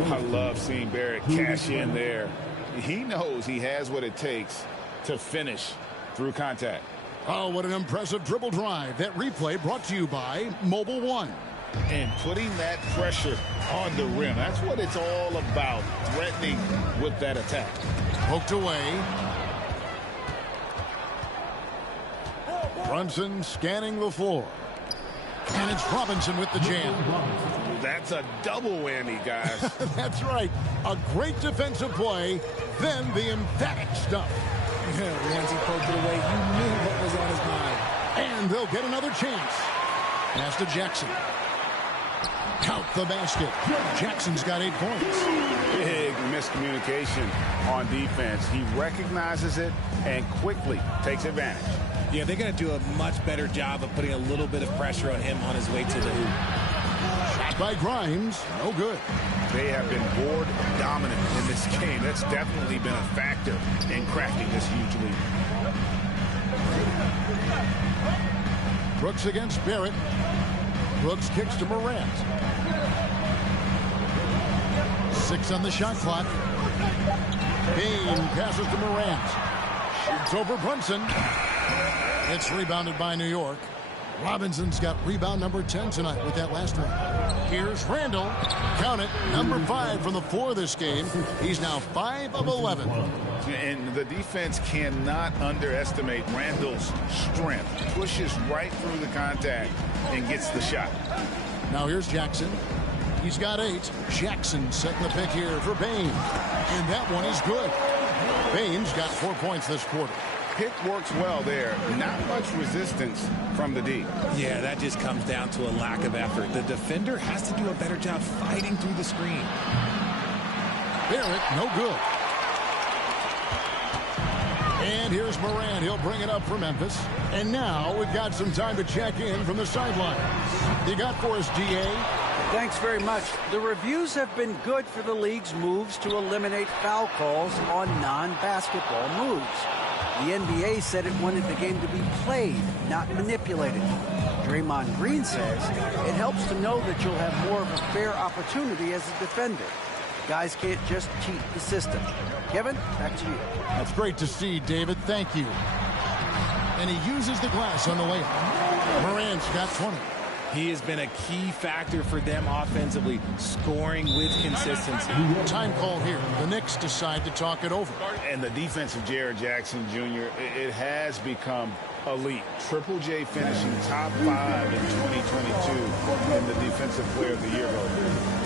I love seeing Barrett cash in there. He knows he has what it takes to finish through contact. Oh, what an impressive dribble drive. That replay brought to you by Mobile One. And putting that pressure on the rim. That's what it's all about, threatening with that attack. Poked away. Brunson scanning the floor. And it's Robinson with the jam. That's a double whammy, guys. That's right. A great defensive play, then the emphatic stuff. Once he poked it away, you knew what was on his mind. And they'll get another chance. Pass to Jackson. Count the basket. Jackson's got 8 points. Big miscommunication on defense. He recognizes it and quickly takes advantage. Yeah, they're going to do a much better job of putting a little bit of pressure on him on his way to the hoop. Shot by Grimes. No good. They have been board dominant in this game. That's definitely been a factor in crafting this huge lead. Brooks against Barrett. Brooks kicks to Morant. 6 on the shot clock. Bain passes to Morant. Shoots over Brunson. It's rebounded by New York. Robinson's got rebound number 10 tonight with that last one. Here's Randall. Count it. Number 5 from the floor this game. He's now 5 of 11. And the defense cannot underestimate Randall's strength. Pushes right through the contact and gets the shot. Now here's Jackson. He's got 8. Jackson setting the pick here for Bain. And that one is good. Bain's got 4 points this quarter. Pick works well there. Not much resistance from the D. Yeah, that just comes down to a lack of effort. The defender has to do a better job fighting through the screen. Barrett, no good. And here's Morant. He'll bring it up for Memphis. And now we've got some time to check in from the sidelines. You got for us, DA? Thanks very much. The reviews have been good for the league's moves to eliminate foul calls on non-basketball moves. The NBA said it wanted the game to be played, not manipulated. Draymond Green says it helps to know that you'll have more of a fair opportunity as a defender. Guys can't just cheat the system. Kevin, back to you. That's great to see, David. Thank you. And he uses the glass on the layup. Morant's got 20. He has been a key factor for them offensively, scoring with consistency. Time call here. The Knicks decide to talk it over. And the defense of Jared Jackson Jr., it has become elite. Triple J finishing top 5 in 2022 in the Defensive Player of the Year vote.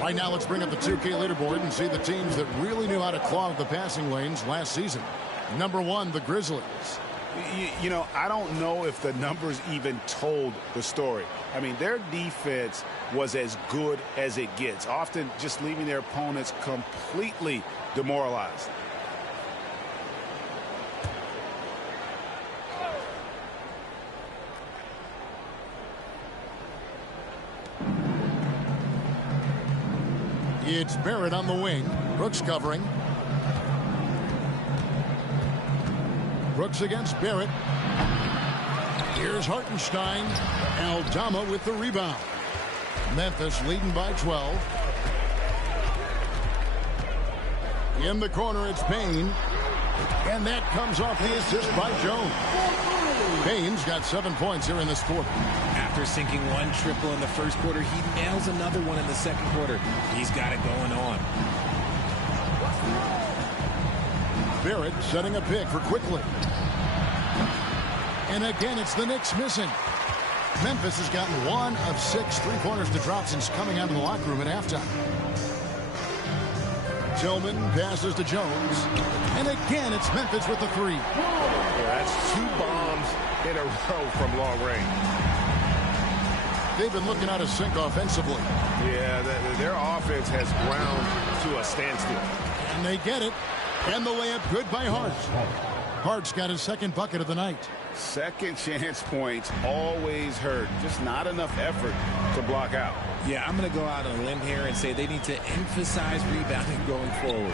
Right now, let's bring up the 2K leaderboard and see the teams that really knew how to clog the passing lanes last season. Number 1, the Grizzlies. You know, I don't know if the numbers even told the story. I mean, their defense was as good as it gets, often just leaving their opponents completely demoralized. It's Barrett on the wing. Brooks covering. Brooks against Barrett. Here's Hartenstein. Aldama with the rebound. Memphis leading by 12. In the corner, it's Payne. And that comes off the assist by Jones. Payne's got 7 points here in this quarter. After sinking one triple in the first quarter, he nails another one in the second quarter. He's got it going on. Barrett setting a pick for Quickly. And again, it's the Knicks missing. Memphis has gotten 1 of 6 three-pointers to drop since coming out of the locker room at halftime. Tillman passes to Jones. And again, it's Memphis with the 3. Yeah, that's 2 bombs in a row from long range. they've been looking out of sync offensively. Yeah, their offense has ground to a standstill. And they get it. And the layup good by Hart. Hart's got his second bucket of the night. Second chance points always hurt. Just not enough effort to block out. Yeah, I'm going to go out on a limb here and say they need to emphasize rebounding going forward.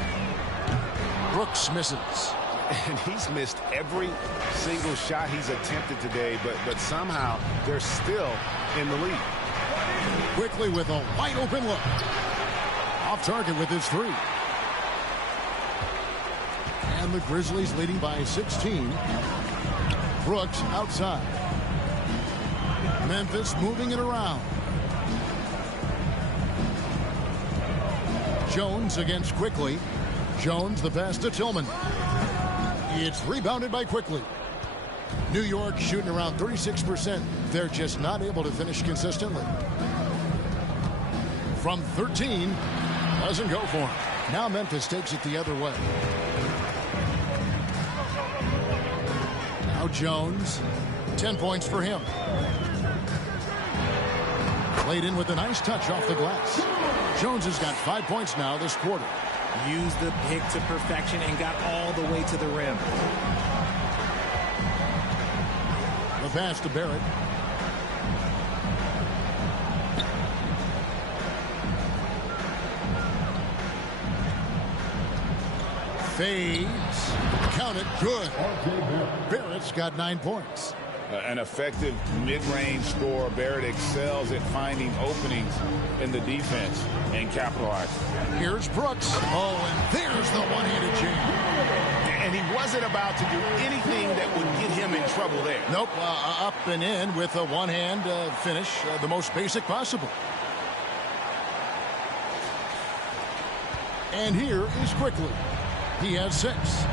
Brooks misses. And he's missed every single shot he's attempted today, but somehow they're still in the lead. Quickly with a wide open look. Off target with his three. And the Grizzlies leading by 16. Brooks outside. Memphis moving it around. Jones against Quickly. Jones the pass to Tillman. It's rebounded by Quickly. New York shooting around 36%. They're just not able to finish consistently. From 13, doesn't go for him. Now Memphis takes it the other way. Now Jones, 10 points for him. Played in with a nice touch off the glass. Jones has got 5 points now this quarter. Used the pick to perfection and got all the way to the rim. The pass to Barrett. Fades. Count it. Good. Barrett's got 9 points. An effective mid-range scorer. Barrett excels at finding openings in the defense and capitalizing. Here's Brooks. Oh, and there's the one-handed jam. And he wasn't about to do anything that would get him in trouble there. Nope. Up and in with a one-hand finish. The most basic possible. And here is Quickly. He has 6.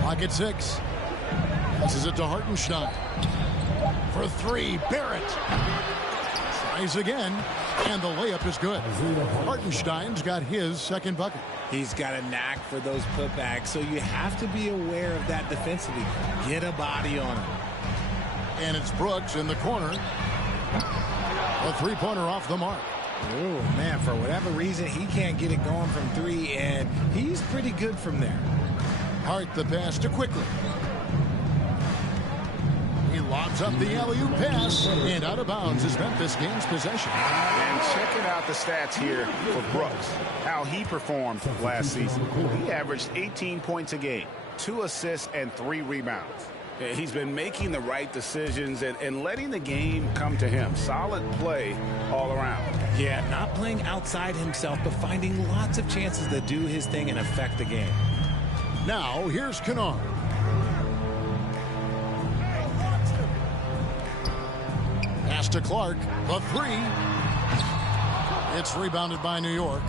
Clock at 6. Passes it to Hartenstein. For 3, Barrett. Tries again, and the layup is good. Hartenstein's got his second bucket. He's got a knack for those putbacks, so you have to be aware of that defensively. Get a body on him. And it's Brooks in the corner. A three-pointer off the mark. Oh, man, for whatever reason, he can't get it going from 3, and he's pretty good from there. Hart the pass to Quickly. He lobs up the alley-oop pass, and out of bounds as Memphis gains possession. And checking out the stats here for Brooks, how he performed last season. He averaged 18 points a game, 2 assists, and 3 rebounds. He's been making the right decisions and letting the game come to him. Solid play all around. Yeah, not playing outside himself, but finding lots of chances to do his thing and affect the game. Now, here's Kennard. Pass to Clark. The 3. It's rebounded by New York.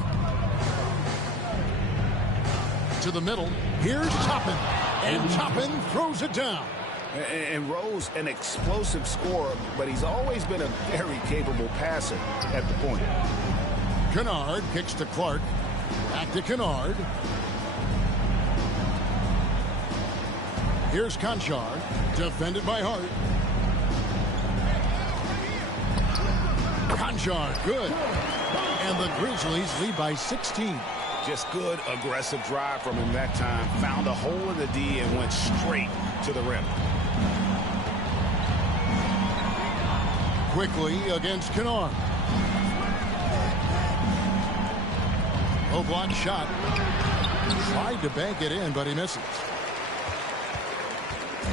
To the middle. Here's Toppin. And Toppin throws it down. And Rose, an explosive scorer, but he's always been a very capable passer at the point. Kennard kicks to Clark. Back to Kennard. Here's Conchar, defended by Hart. Conchar, good. And the Grizzlies lead by 16. Just good, aggressive drive from him that time. Found a hole in the D and went straight to the rim. Quickly against Kennard. Low block shot. Tried to bank it in, but he misses.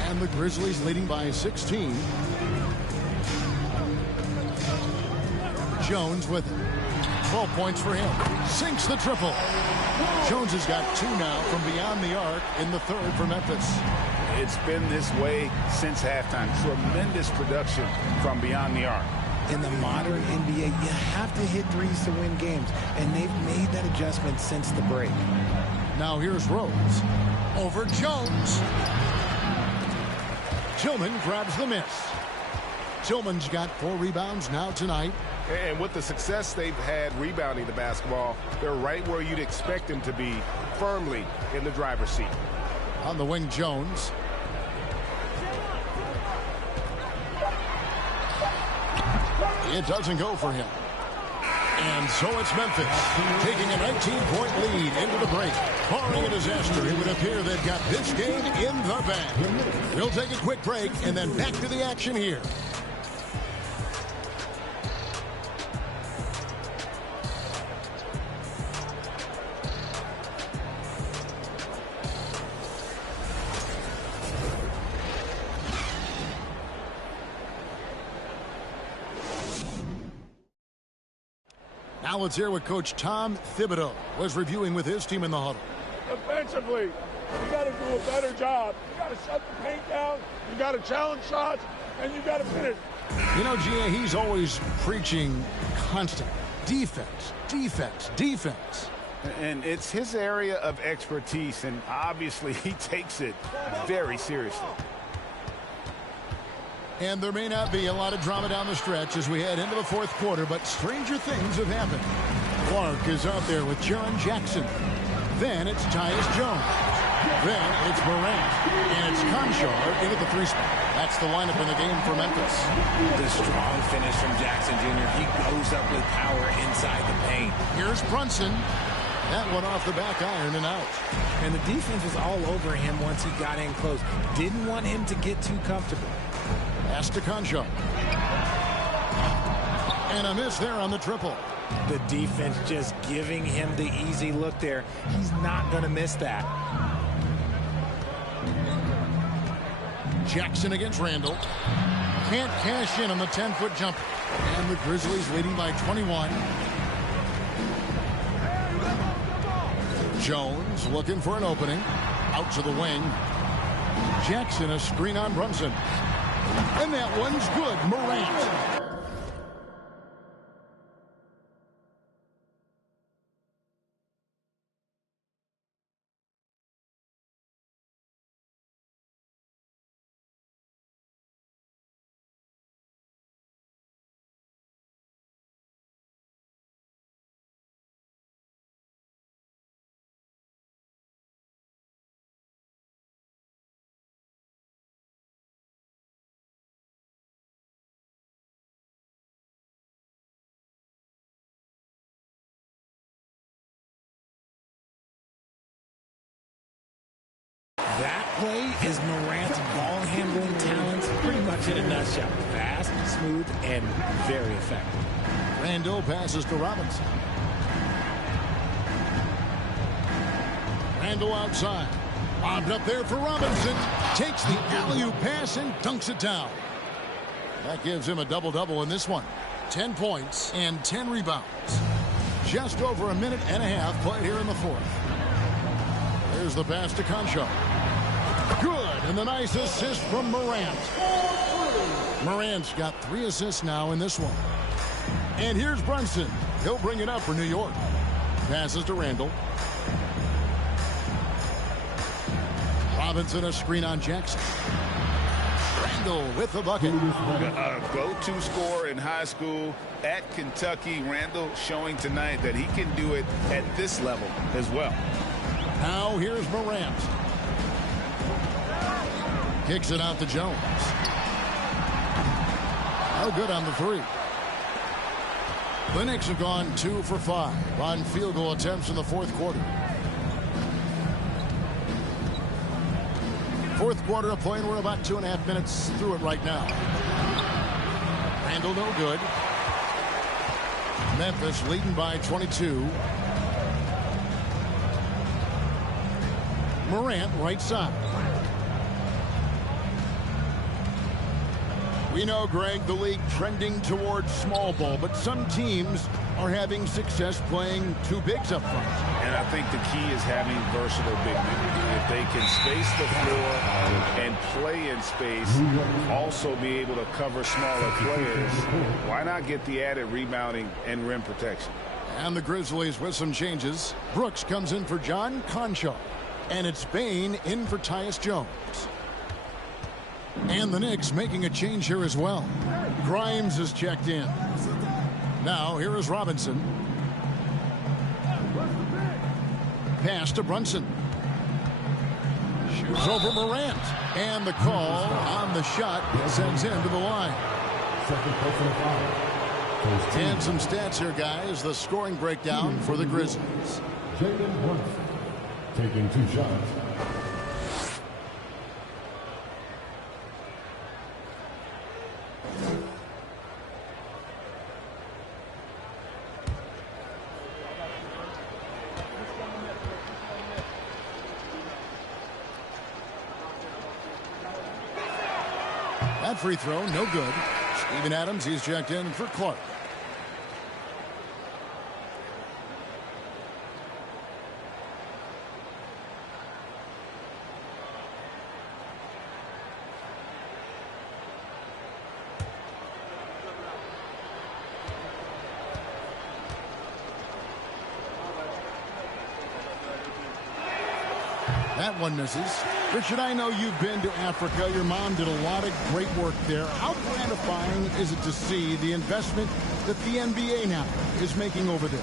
And the Grizzlies leading by 16. Jones with 12 points for him. Sinks the triple. Jones has got 2 now from beyond the arc in the third for Memphis. It's been this way since halftime. Tremendous production from beyond the arc. In the modern NBA, you have to hit threes to win games, and they've made that adjustment since the break. Now here's Rose. Over Jones. Tillman grabs the miss. Tillman's got 4 rebounds now tonight. And with the success they've had rebounding the basketball, they're right where you'd expect them to be, firmly in the driver's seat. On the wing, Jones. It doesn't go for him. And so it's Memphis taking a 19-point lead into the break. Barring a disaster, it would appear they've got this game in the bag. We'll take a quick break and then back to the action here. Now let's hear what Coach Tom Thibodeau was reviewing with his team in the huddle. Defensively, you got to do a better job. You got to shut the paint down. You got to challenge shots, and you got to finish. You know, Gia, he's always preaching constant defense, defense, defense. And it's his area of expertise, and obviously he takes it very seriously. And there may not be a lot of drama down the stretch as we head into the fourth quarter, but stranger things have happened. Clark is out there with Jaren Jackson. Then it's Tyus Jones. Then it's Morant. And it's Conchar into the three spot. That's the lineup in the game for Memphis. The strong finish from Jackson Jr. He goes up with power inside the paint. Here's Brunson. That one off the back iron and out. And the defense was all over him once he got in close. Didn't want him to get too comfortable. Pass to Conchar. And a miss there on the triple. The defense just giving him the easy look there. He's not going to miss that. Jackson against Randall. Can't cash in on the 10-foot jumper. And the Grizzlies leading by 21. Jones looking for an opening. Out to the wing. Jackson a screen on Brunson. And that one's good. Morant. That play is Morant's ball handling talents pretty much in a nutshell. Fast, smooth, and very effective. Randall passes to Robinson. Randall outside. Bobbed up there for Robinson. Takes the alley-oop pass and dunks it down. That gives him a double-double in this one. 10 points and 10 rebounds. Just over a minute and a half played here in the fourth. There's the pass to Conchar. Good, and the nice assist from Morant. Morant's got 3 assists now in this one. And here's Brunson. He'll bring it up for New York. Passes to Randall. Robinson a screen on Jackson. Randall with the bucket. A go-to scorer in high school at Kentucky. Randall showing tonight that he can do it at this level as well. Now here's Morant. Kicks it out to Jones. No good on the three. The Knicks have gone 2 for 5 on field goal attempts in the fourth quarter. Fourth quarter of play, and we're about 2.5 minutes through it right now. Randall no good. Memphis leading by 22. Morant right side. We know, Greg, the league trending towards small ball, but some teams are having success playing 2 bigs up front. And I think the key is having versatile big men. If they can space the floor and play in space, also be able to cover smaller players, why not get the added rebounding and rim protection? And the Grizzlies with some changes. Brooks comes in for John Conchar. And it's Bain in for Tyus Jones. And the Knicks making a change here as well. Grimes is checked in. Now here is Robinson. Pass to Brunson. Shoots over Morant. And the call on the shot sends him to the line. And some stats here, guys. The scoring breakdown for the Grizzlies. Jalen Brunson taking 2 shots. That free throw, no good. Steven Adams, he's checked in for Clark. That one misses. Richard, I know you've been to Africa. Your mom did a lot of great work there. How gratifying is it to see the investment that the NBA now is making over there?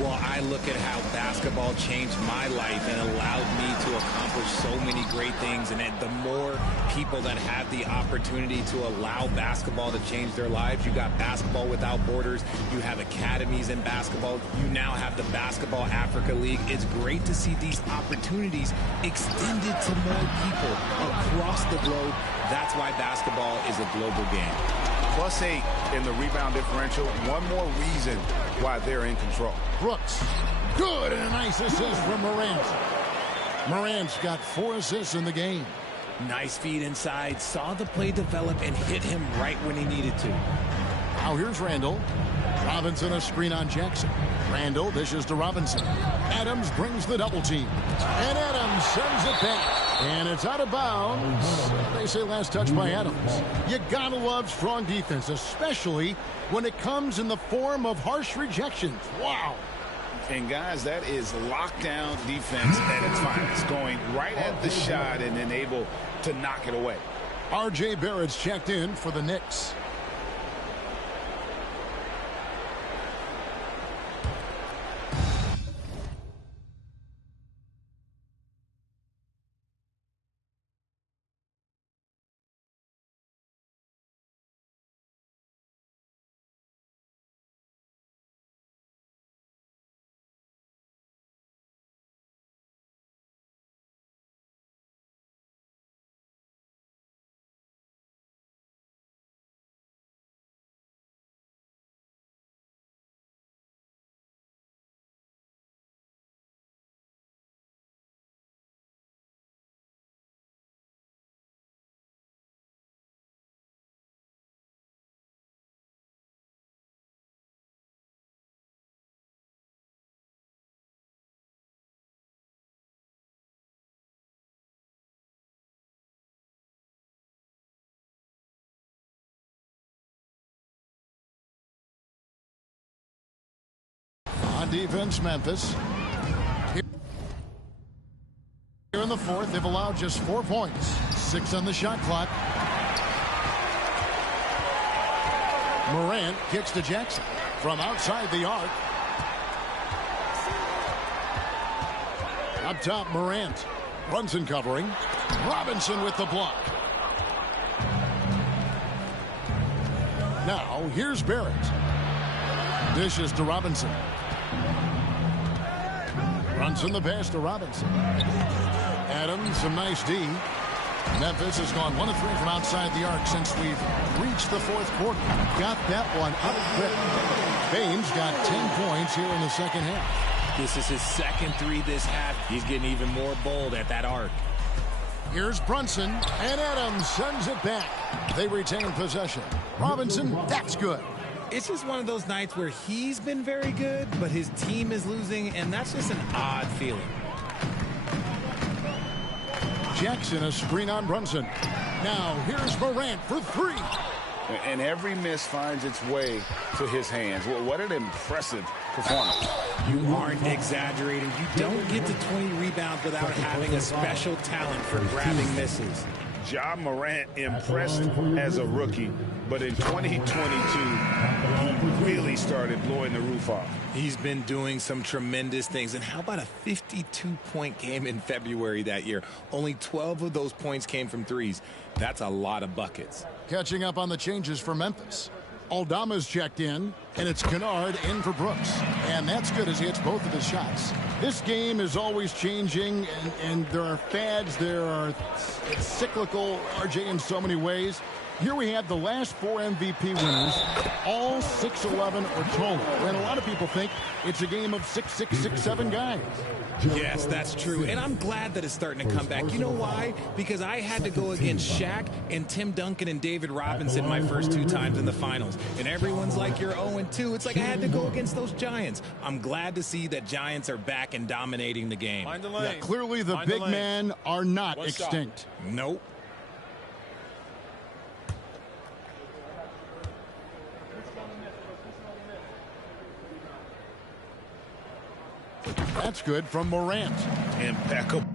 Well, I look at how basketball changed my life and allowed me to accomplish so many great things. And the more people that have the opportunity to allow basketball to change their lives, you got Basketball Without Borders, you have academies in basketball, you now have the Basketball Africa League. It's great to see these opportunities extended to more people across the globe. That's why basketball is a global game. +8 in the rebound differential. One more reason why they're in control. Brooks. Good, and a nice assist from Morant. Morant's got 4 assists in the game. Nice feed inside. Saw the play develop and hit him right when he needed to. Now here's Randall. Robinson a screen on Jackson. Randall dishes to Robinson. Adams brings the double team. And Adams sends it back. And it's out of bounds. They say last touch by Adams. You gotta love strong defense, especially when it comes in the form of harsh rejections. Wow. And guys, that is lockdown defense at its finest. Going right at the shot and then able to knock it away. R.J. Barrett's checked in for the Knicks. On defense, Memphis. Here in the fourth, they've allowed just 4 points. 6 on the shot clock. Morant kicks to Jackson from outside the arc. Up top, Morant. Brunson covering. Robinson with the block. Now, here's Barrett. Dishes to Robinson. Brunson the pass to Robinson. Adams, some nice D. Memphis has gone 1 of 3 from outside the arc since we've reached the fourth quarter. Got that one up quick. Baines got 10 points here in the second half. This is his second 3 this half. He's getting even more bold at that arc. Here's Brunson, and Adams sends it back. They retain possession. Robinson, that's good. It's just one of those nights where he's been very good, but his team is losing, and that's just an odd feeling. Jackson, a screen on Brunson. Now, here's Morant for 3. And every miss finds its way to his hands. Well, what an impressive performance. You aren't exaggerating. You don't get to 20 rebounds without having a special talent for grabbing misses. Ja Morant impressed as a rookie, but in 2022, he really started blowing the roof off. He's been doing some tremendous things. And how about a 52-point game in February that year? Only 12 of those points came from threes. That's a lot of buckets. Catching up on the changes for Memphis. Aldama's checked in, and it's Kennard in for Brooks. And that's good as he hits both of his shots. This game is always changing, and there are fads, it's cyclical, RJ, in so many ways. Here we have the last 4 MVP winners, all 6'11" or taller. And a lot of people think it's a game of 6'6", 6'7" guys. Yes, that's true. And I'm glad that it's starting to come back. You know why? Because I had to go against Shaq and Tim Duncan and David Robinson my first 2 times in the finals. And everyone's like, you're 0-2. It's like I had to go against those Giants. I'm glad to see that Giants are back and dominating the game. Mind the lane. Yeah, clearly the big men are not extinct. Nope. That's good from Morant. Impeccable.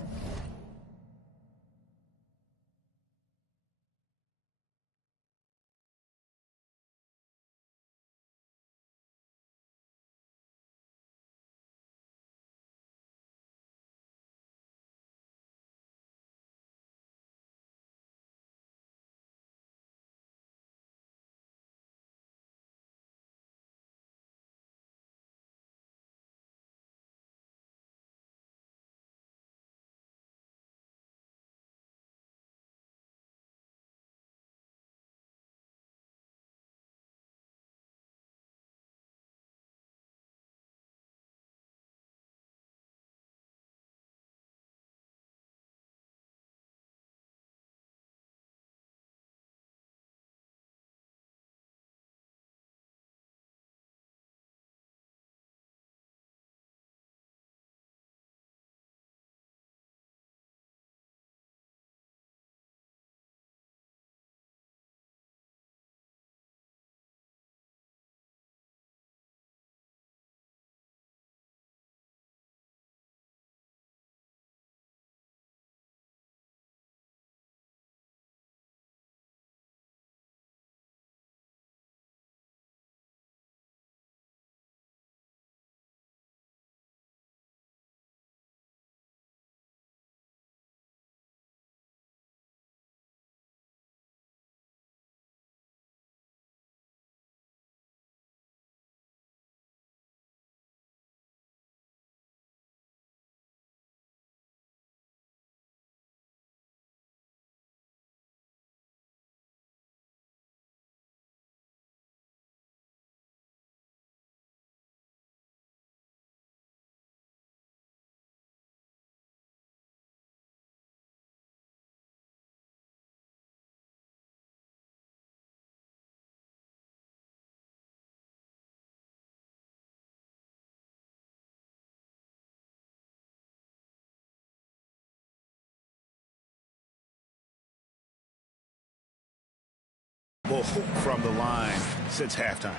From the line since halftime.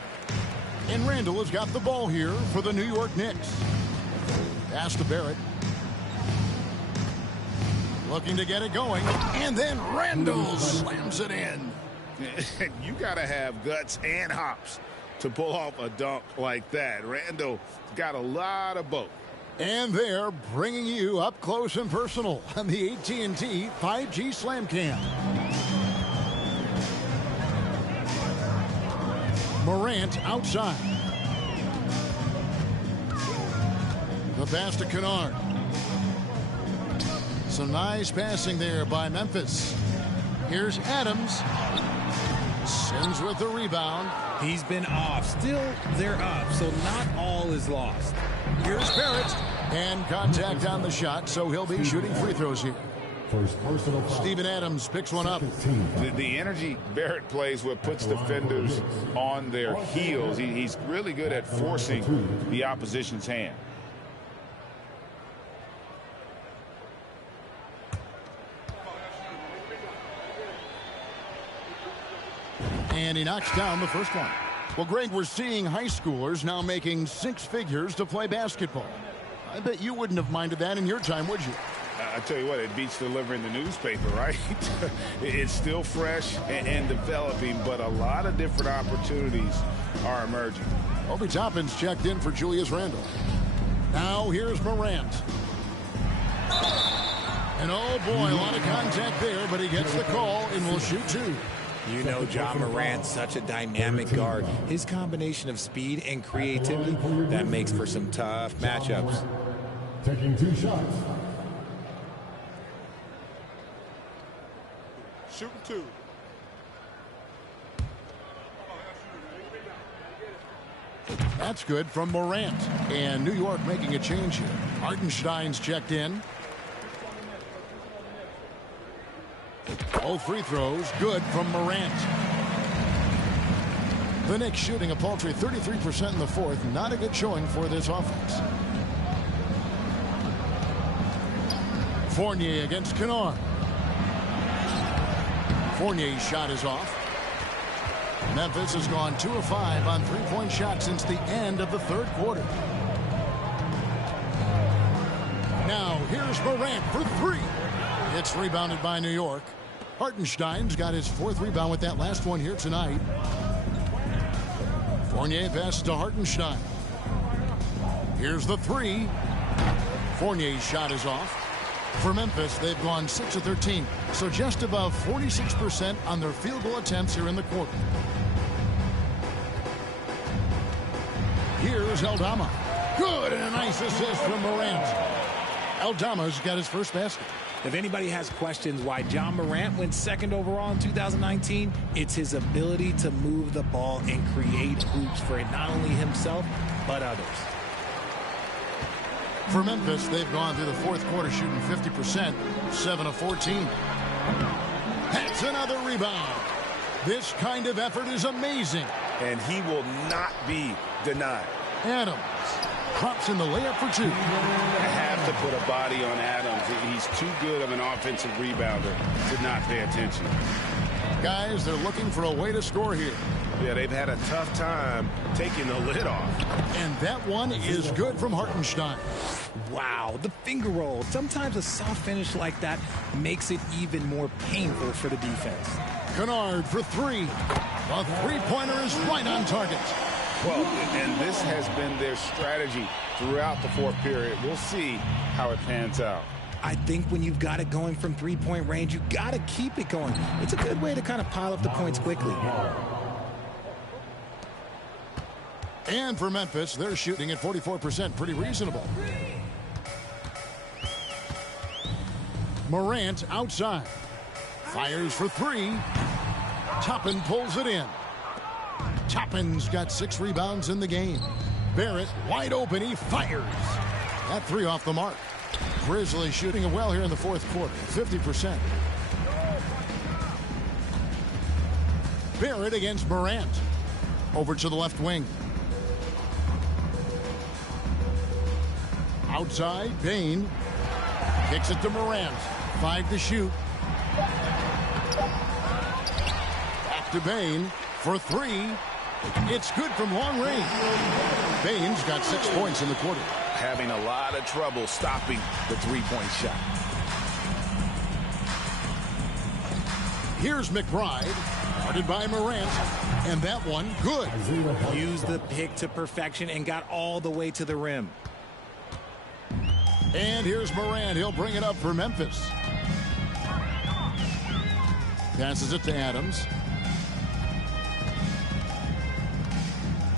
And Randall has got the ball here for the New York Knicks. Pass to Barrett. Looking to get it going. And then Randall slams it in. You got to have guts and hops to pull off a dunk like that. Randall got a lot of both. And they're bringing you up close and personal on the AT&T 5G Slam Cam. Morant outside. The pass to Kennard. Some nice passing there by Memphis. Here's Adams. Sims with the rebound. He's been off. Still, they're up, so not all is lost. Here's Barrett. And contact on the shot, so he'll be shooting free throws here. Steven Adams picks one up. The energy Barrett plays with puts defenders on their heels. He's really good at forcing the opposition's hand. And he knocks down the first one. Well, Greg, we're seeing high schoolers now making 6 figures to play basketball. I bet you wouldn't have minded that in your time, would you? I tell you what, it beats delivering the newspaper, right? It's still fresh and developing, but a lot of different opportunities are emerging. Obi Toppin's checked in for Julius Randle. Now here's Morant. And oh boy, a lot of contact there, but he gets the call and will shoot two. You know Ja Morant's such a dynamic guard. His combination of speed and creativity, that makes for some tough matchups. Taking 2 shots. Shooting 2. That's good from Morant. And New York making a change here. Hartenstein's checked in. All free throws good from Morant. The Knicks shooting a paltry 33% in the fourth. Not a good showing for this offense. Fournier against Kennard. Fournier's shot is off. Memphis has gone 2 of 5 on three-point shots since the end of the third quarter. Now here's Morant for 3. It's rebounded by New York. Hartenstein's got his 4th rebound with that last one here tonight. Fournier passes to Hartenstein. Here's the 3. Fournier's shot is off. For Memphis, they've gone 6 of 13, so just above 46% on their field goal attempts here in the quarter. Here's Aldama. Good, and a nice assist from Morant. Aldama's got his first basket. If anybody has questions why Ja Morant went 2nd overall in 2019, it's his ability to move the ball and create hoops for not only himself, but others. For Memphis, they've gone through the fourth quarter shooting 50%, 7 of 14. That's another rebound. This kind of effort is amazing. And he will not be denied. Adams drops in the layup for 2. I have to put a body on Adams. He's too good of an offensive rebounder to not pay attention. Guys, they're looking for a way to score here. Yeah, they've had a tough time taking the lid off. And that one is good from Hartenstein. Wow, the finger roll. Sometimes a soft finish like that makes it even more painful for the defense. Kennard for 3. The three-pointer is right on target. Well, and this has been their strategy throughout the fourth period. We'll see how it pans out. I think when you've got it going from three-point range, you got to keep it going. It's a good way to kind of pile up the points quickly. And for Memphis, they're shooting at 44%. Pretty reasonable. Morant outside. Fires for 3. Toppin pulls it in. Toppin's got 6 rebounds in the game. Barrett wide open. He fires. That 3 off the mark. Grizzlies shooting it well here in the fourth quarter. 50%. Barrett against Morant. Over to the left wing. Outside, Bain kicks it to Morant. 5 to shoot. Back to Bain for 3. It's good from long range. Bain's got 6 points in the quarter. Having a lot of trouble stopping the three-point shot. Here's McBride, guarded by Morant, and that one good. Used the pick to perfection and got all the way to the rim. And here's Morant. He'll bring it up for Memphis. Passes it to Adams.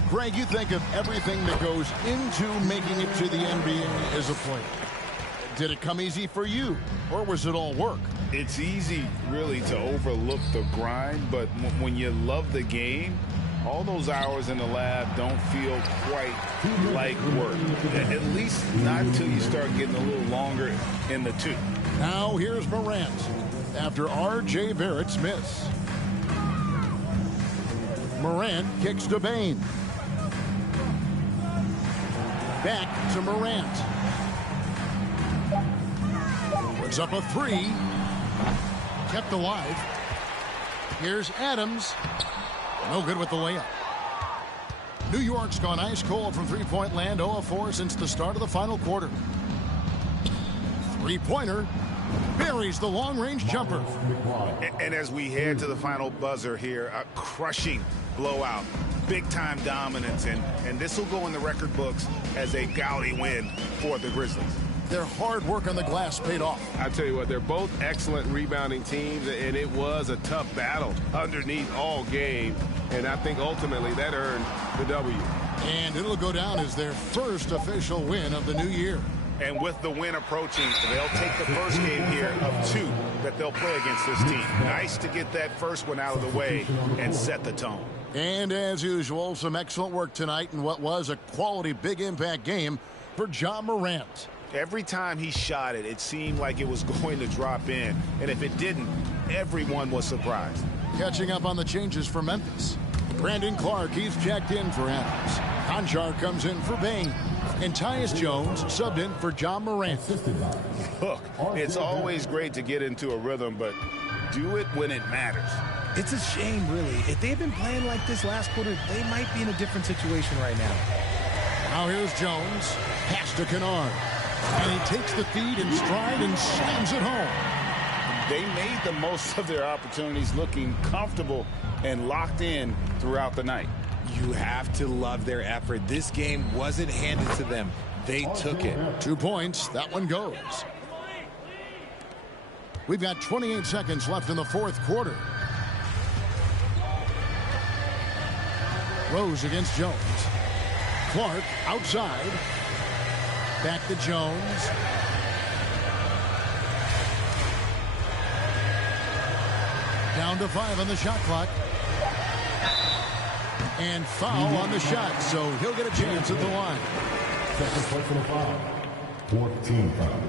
Greg, you think of everything that goes into making it to the NBA as a player. Did it come easy for you, or was it all work? It's easy, really, to overlook the grind, but when you love the game, all those hours in the lab don't feel quite like work. At least not until you start getting a little longer in the tooth. Now here's Morant after R.J. Barrett's miss. Morant kicks to Bain. Back to Morant. Puts up a 3. Kept alive. Here's Adams. No good with the layup. New York's gone ice cold from three-point land, 0 of 4 since the start of the final quarter. Three-pointer. Buries the long-range jumper. And as we head to the final buzzer here, a crushing blowout. Big-time dominance, and this will go in the record books as a gaudy win for the Grizzlies. Their hard work on the glass paid off. I tell you what, they're both excellent rebounding teams, and it was a tough battle underneath all game, and I think ultimately that earned the W. And it'll go down as their first official win of the new year. And with the win approaching, they'll take the first game here of 2 that they'll play against this team. Nice to get that first one out of the way and set the tone. And as usual, some excellent work tonight in what was a quality big impact game for Ja Morant. Every time he shot it, it seemed like it was going to drop in. And if it didn't, everyone was surprised. Catching up on the changes for Memphis. Brandon Clark, he's checked in for Adams. Conjar comes in for Bain. And Tyus Jones subbed in for Ja Morant. Look, it's always great to get into a rhythm, but do it when it matters. It's a shame, really. If they've been playing like this last quarter, they might be in a different situation right now. Now here's Jones. Pass to Kennard. And he takes the feed in stride and slams it home. They made the most of their opportunities, looking comfortable and locked in throughout the night. You have to love their effort. This game wasn't handed to them. They took it. 2 points. That one goes. We've got 28 seconds left in the fourth quarter. Rose against Jones. Clark outside. Back to Jones. Down to 5 on the shot clock. And foul on the shot, so he'll get a chance at the line. Second personal foul. 14 foul.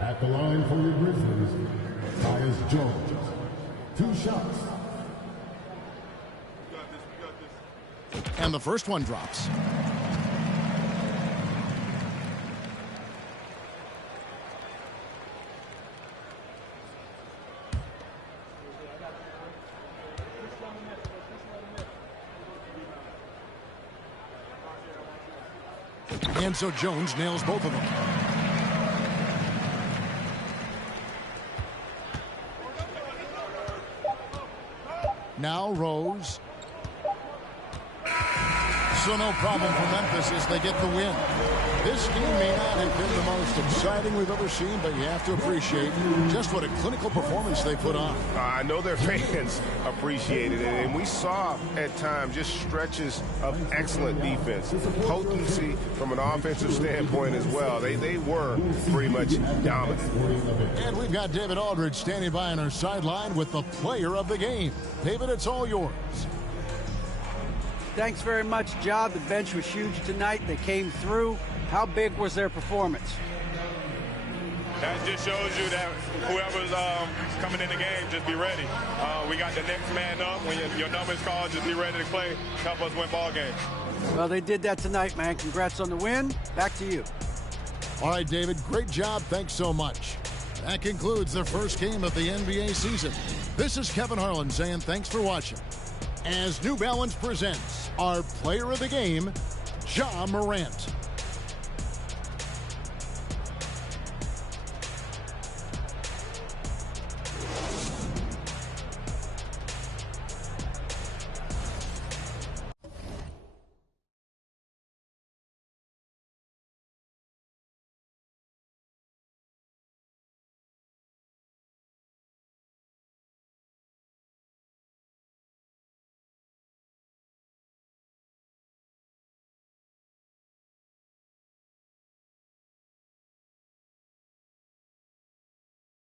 At the line for the Grizzlies, Tyus Jones. 2 shots. And the first one drops. And so Jones nails both of them. Now Rose. So no problem for Memphis as they get the win. This game may not have been the most exciting we've ever seen, but you have to appreciate just what a clinical performance they put on. I know their fans appreciated it, and we saw at times just stretches of excellent defense. Potency from an offensive standpoint as well. They were pretty much dominant. And we've got David Aldridge standing by on our sideline with the player of the game. David, it's all yours. Thanks very much, Ja. The bench was huge tonight. They came through. How big was their performance? That just shows you that whoever's coming in the game, just be ready. We got the next man up. When your number's called, just be ready to play. Help us win ball games. Well, they did that tonight, man. Congrats on the win. Back to you. All right, David, great job. Thanks so much. That concludes the first game of the NBA season. This is Kevin Harlan saying thanks for watching. As New Balance presents our player of the game, Ja Morant.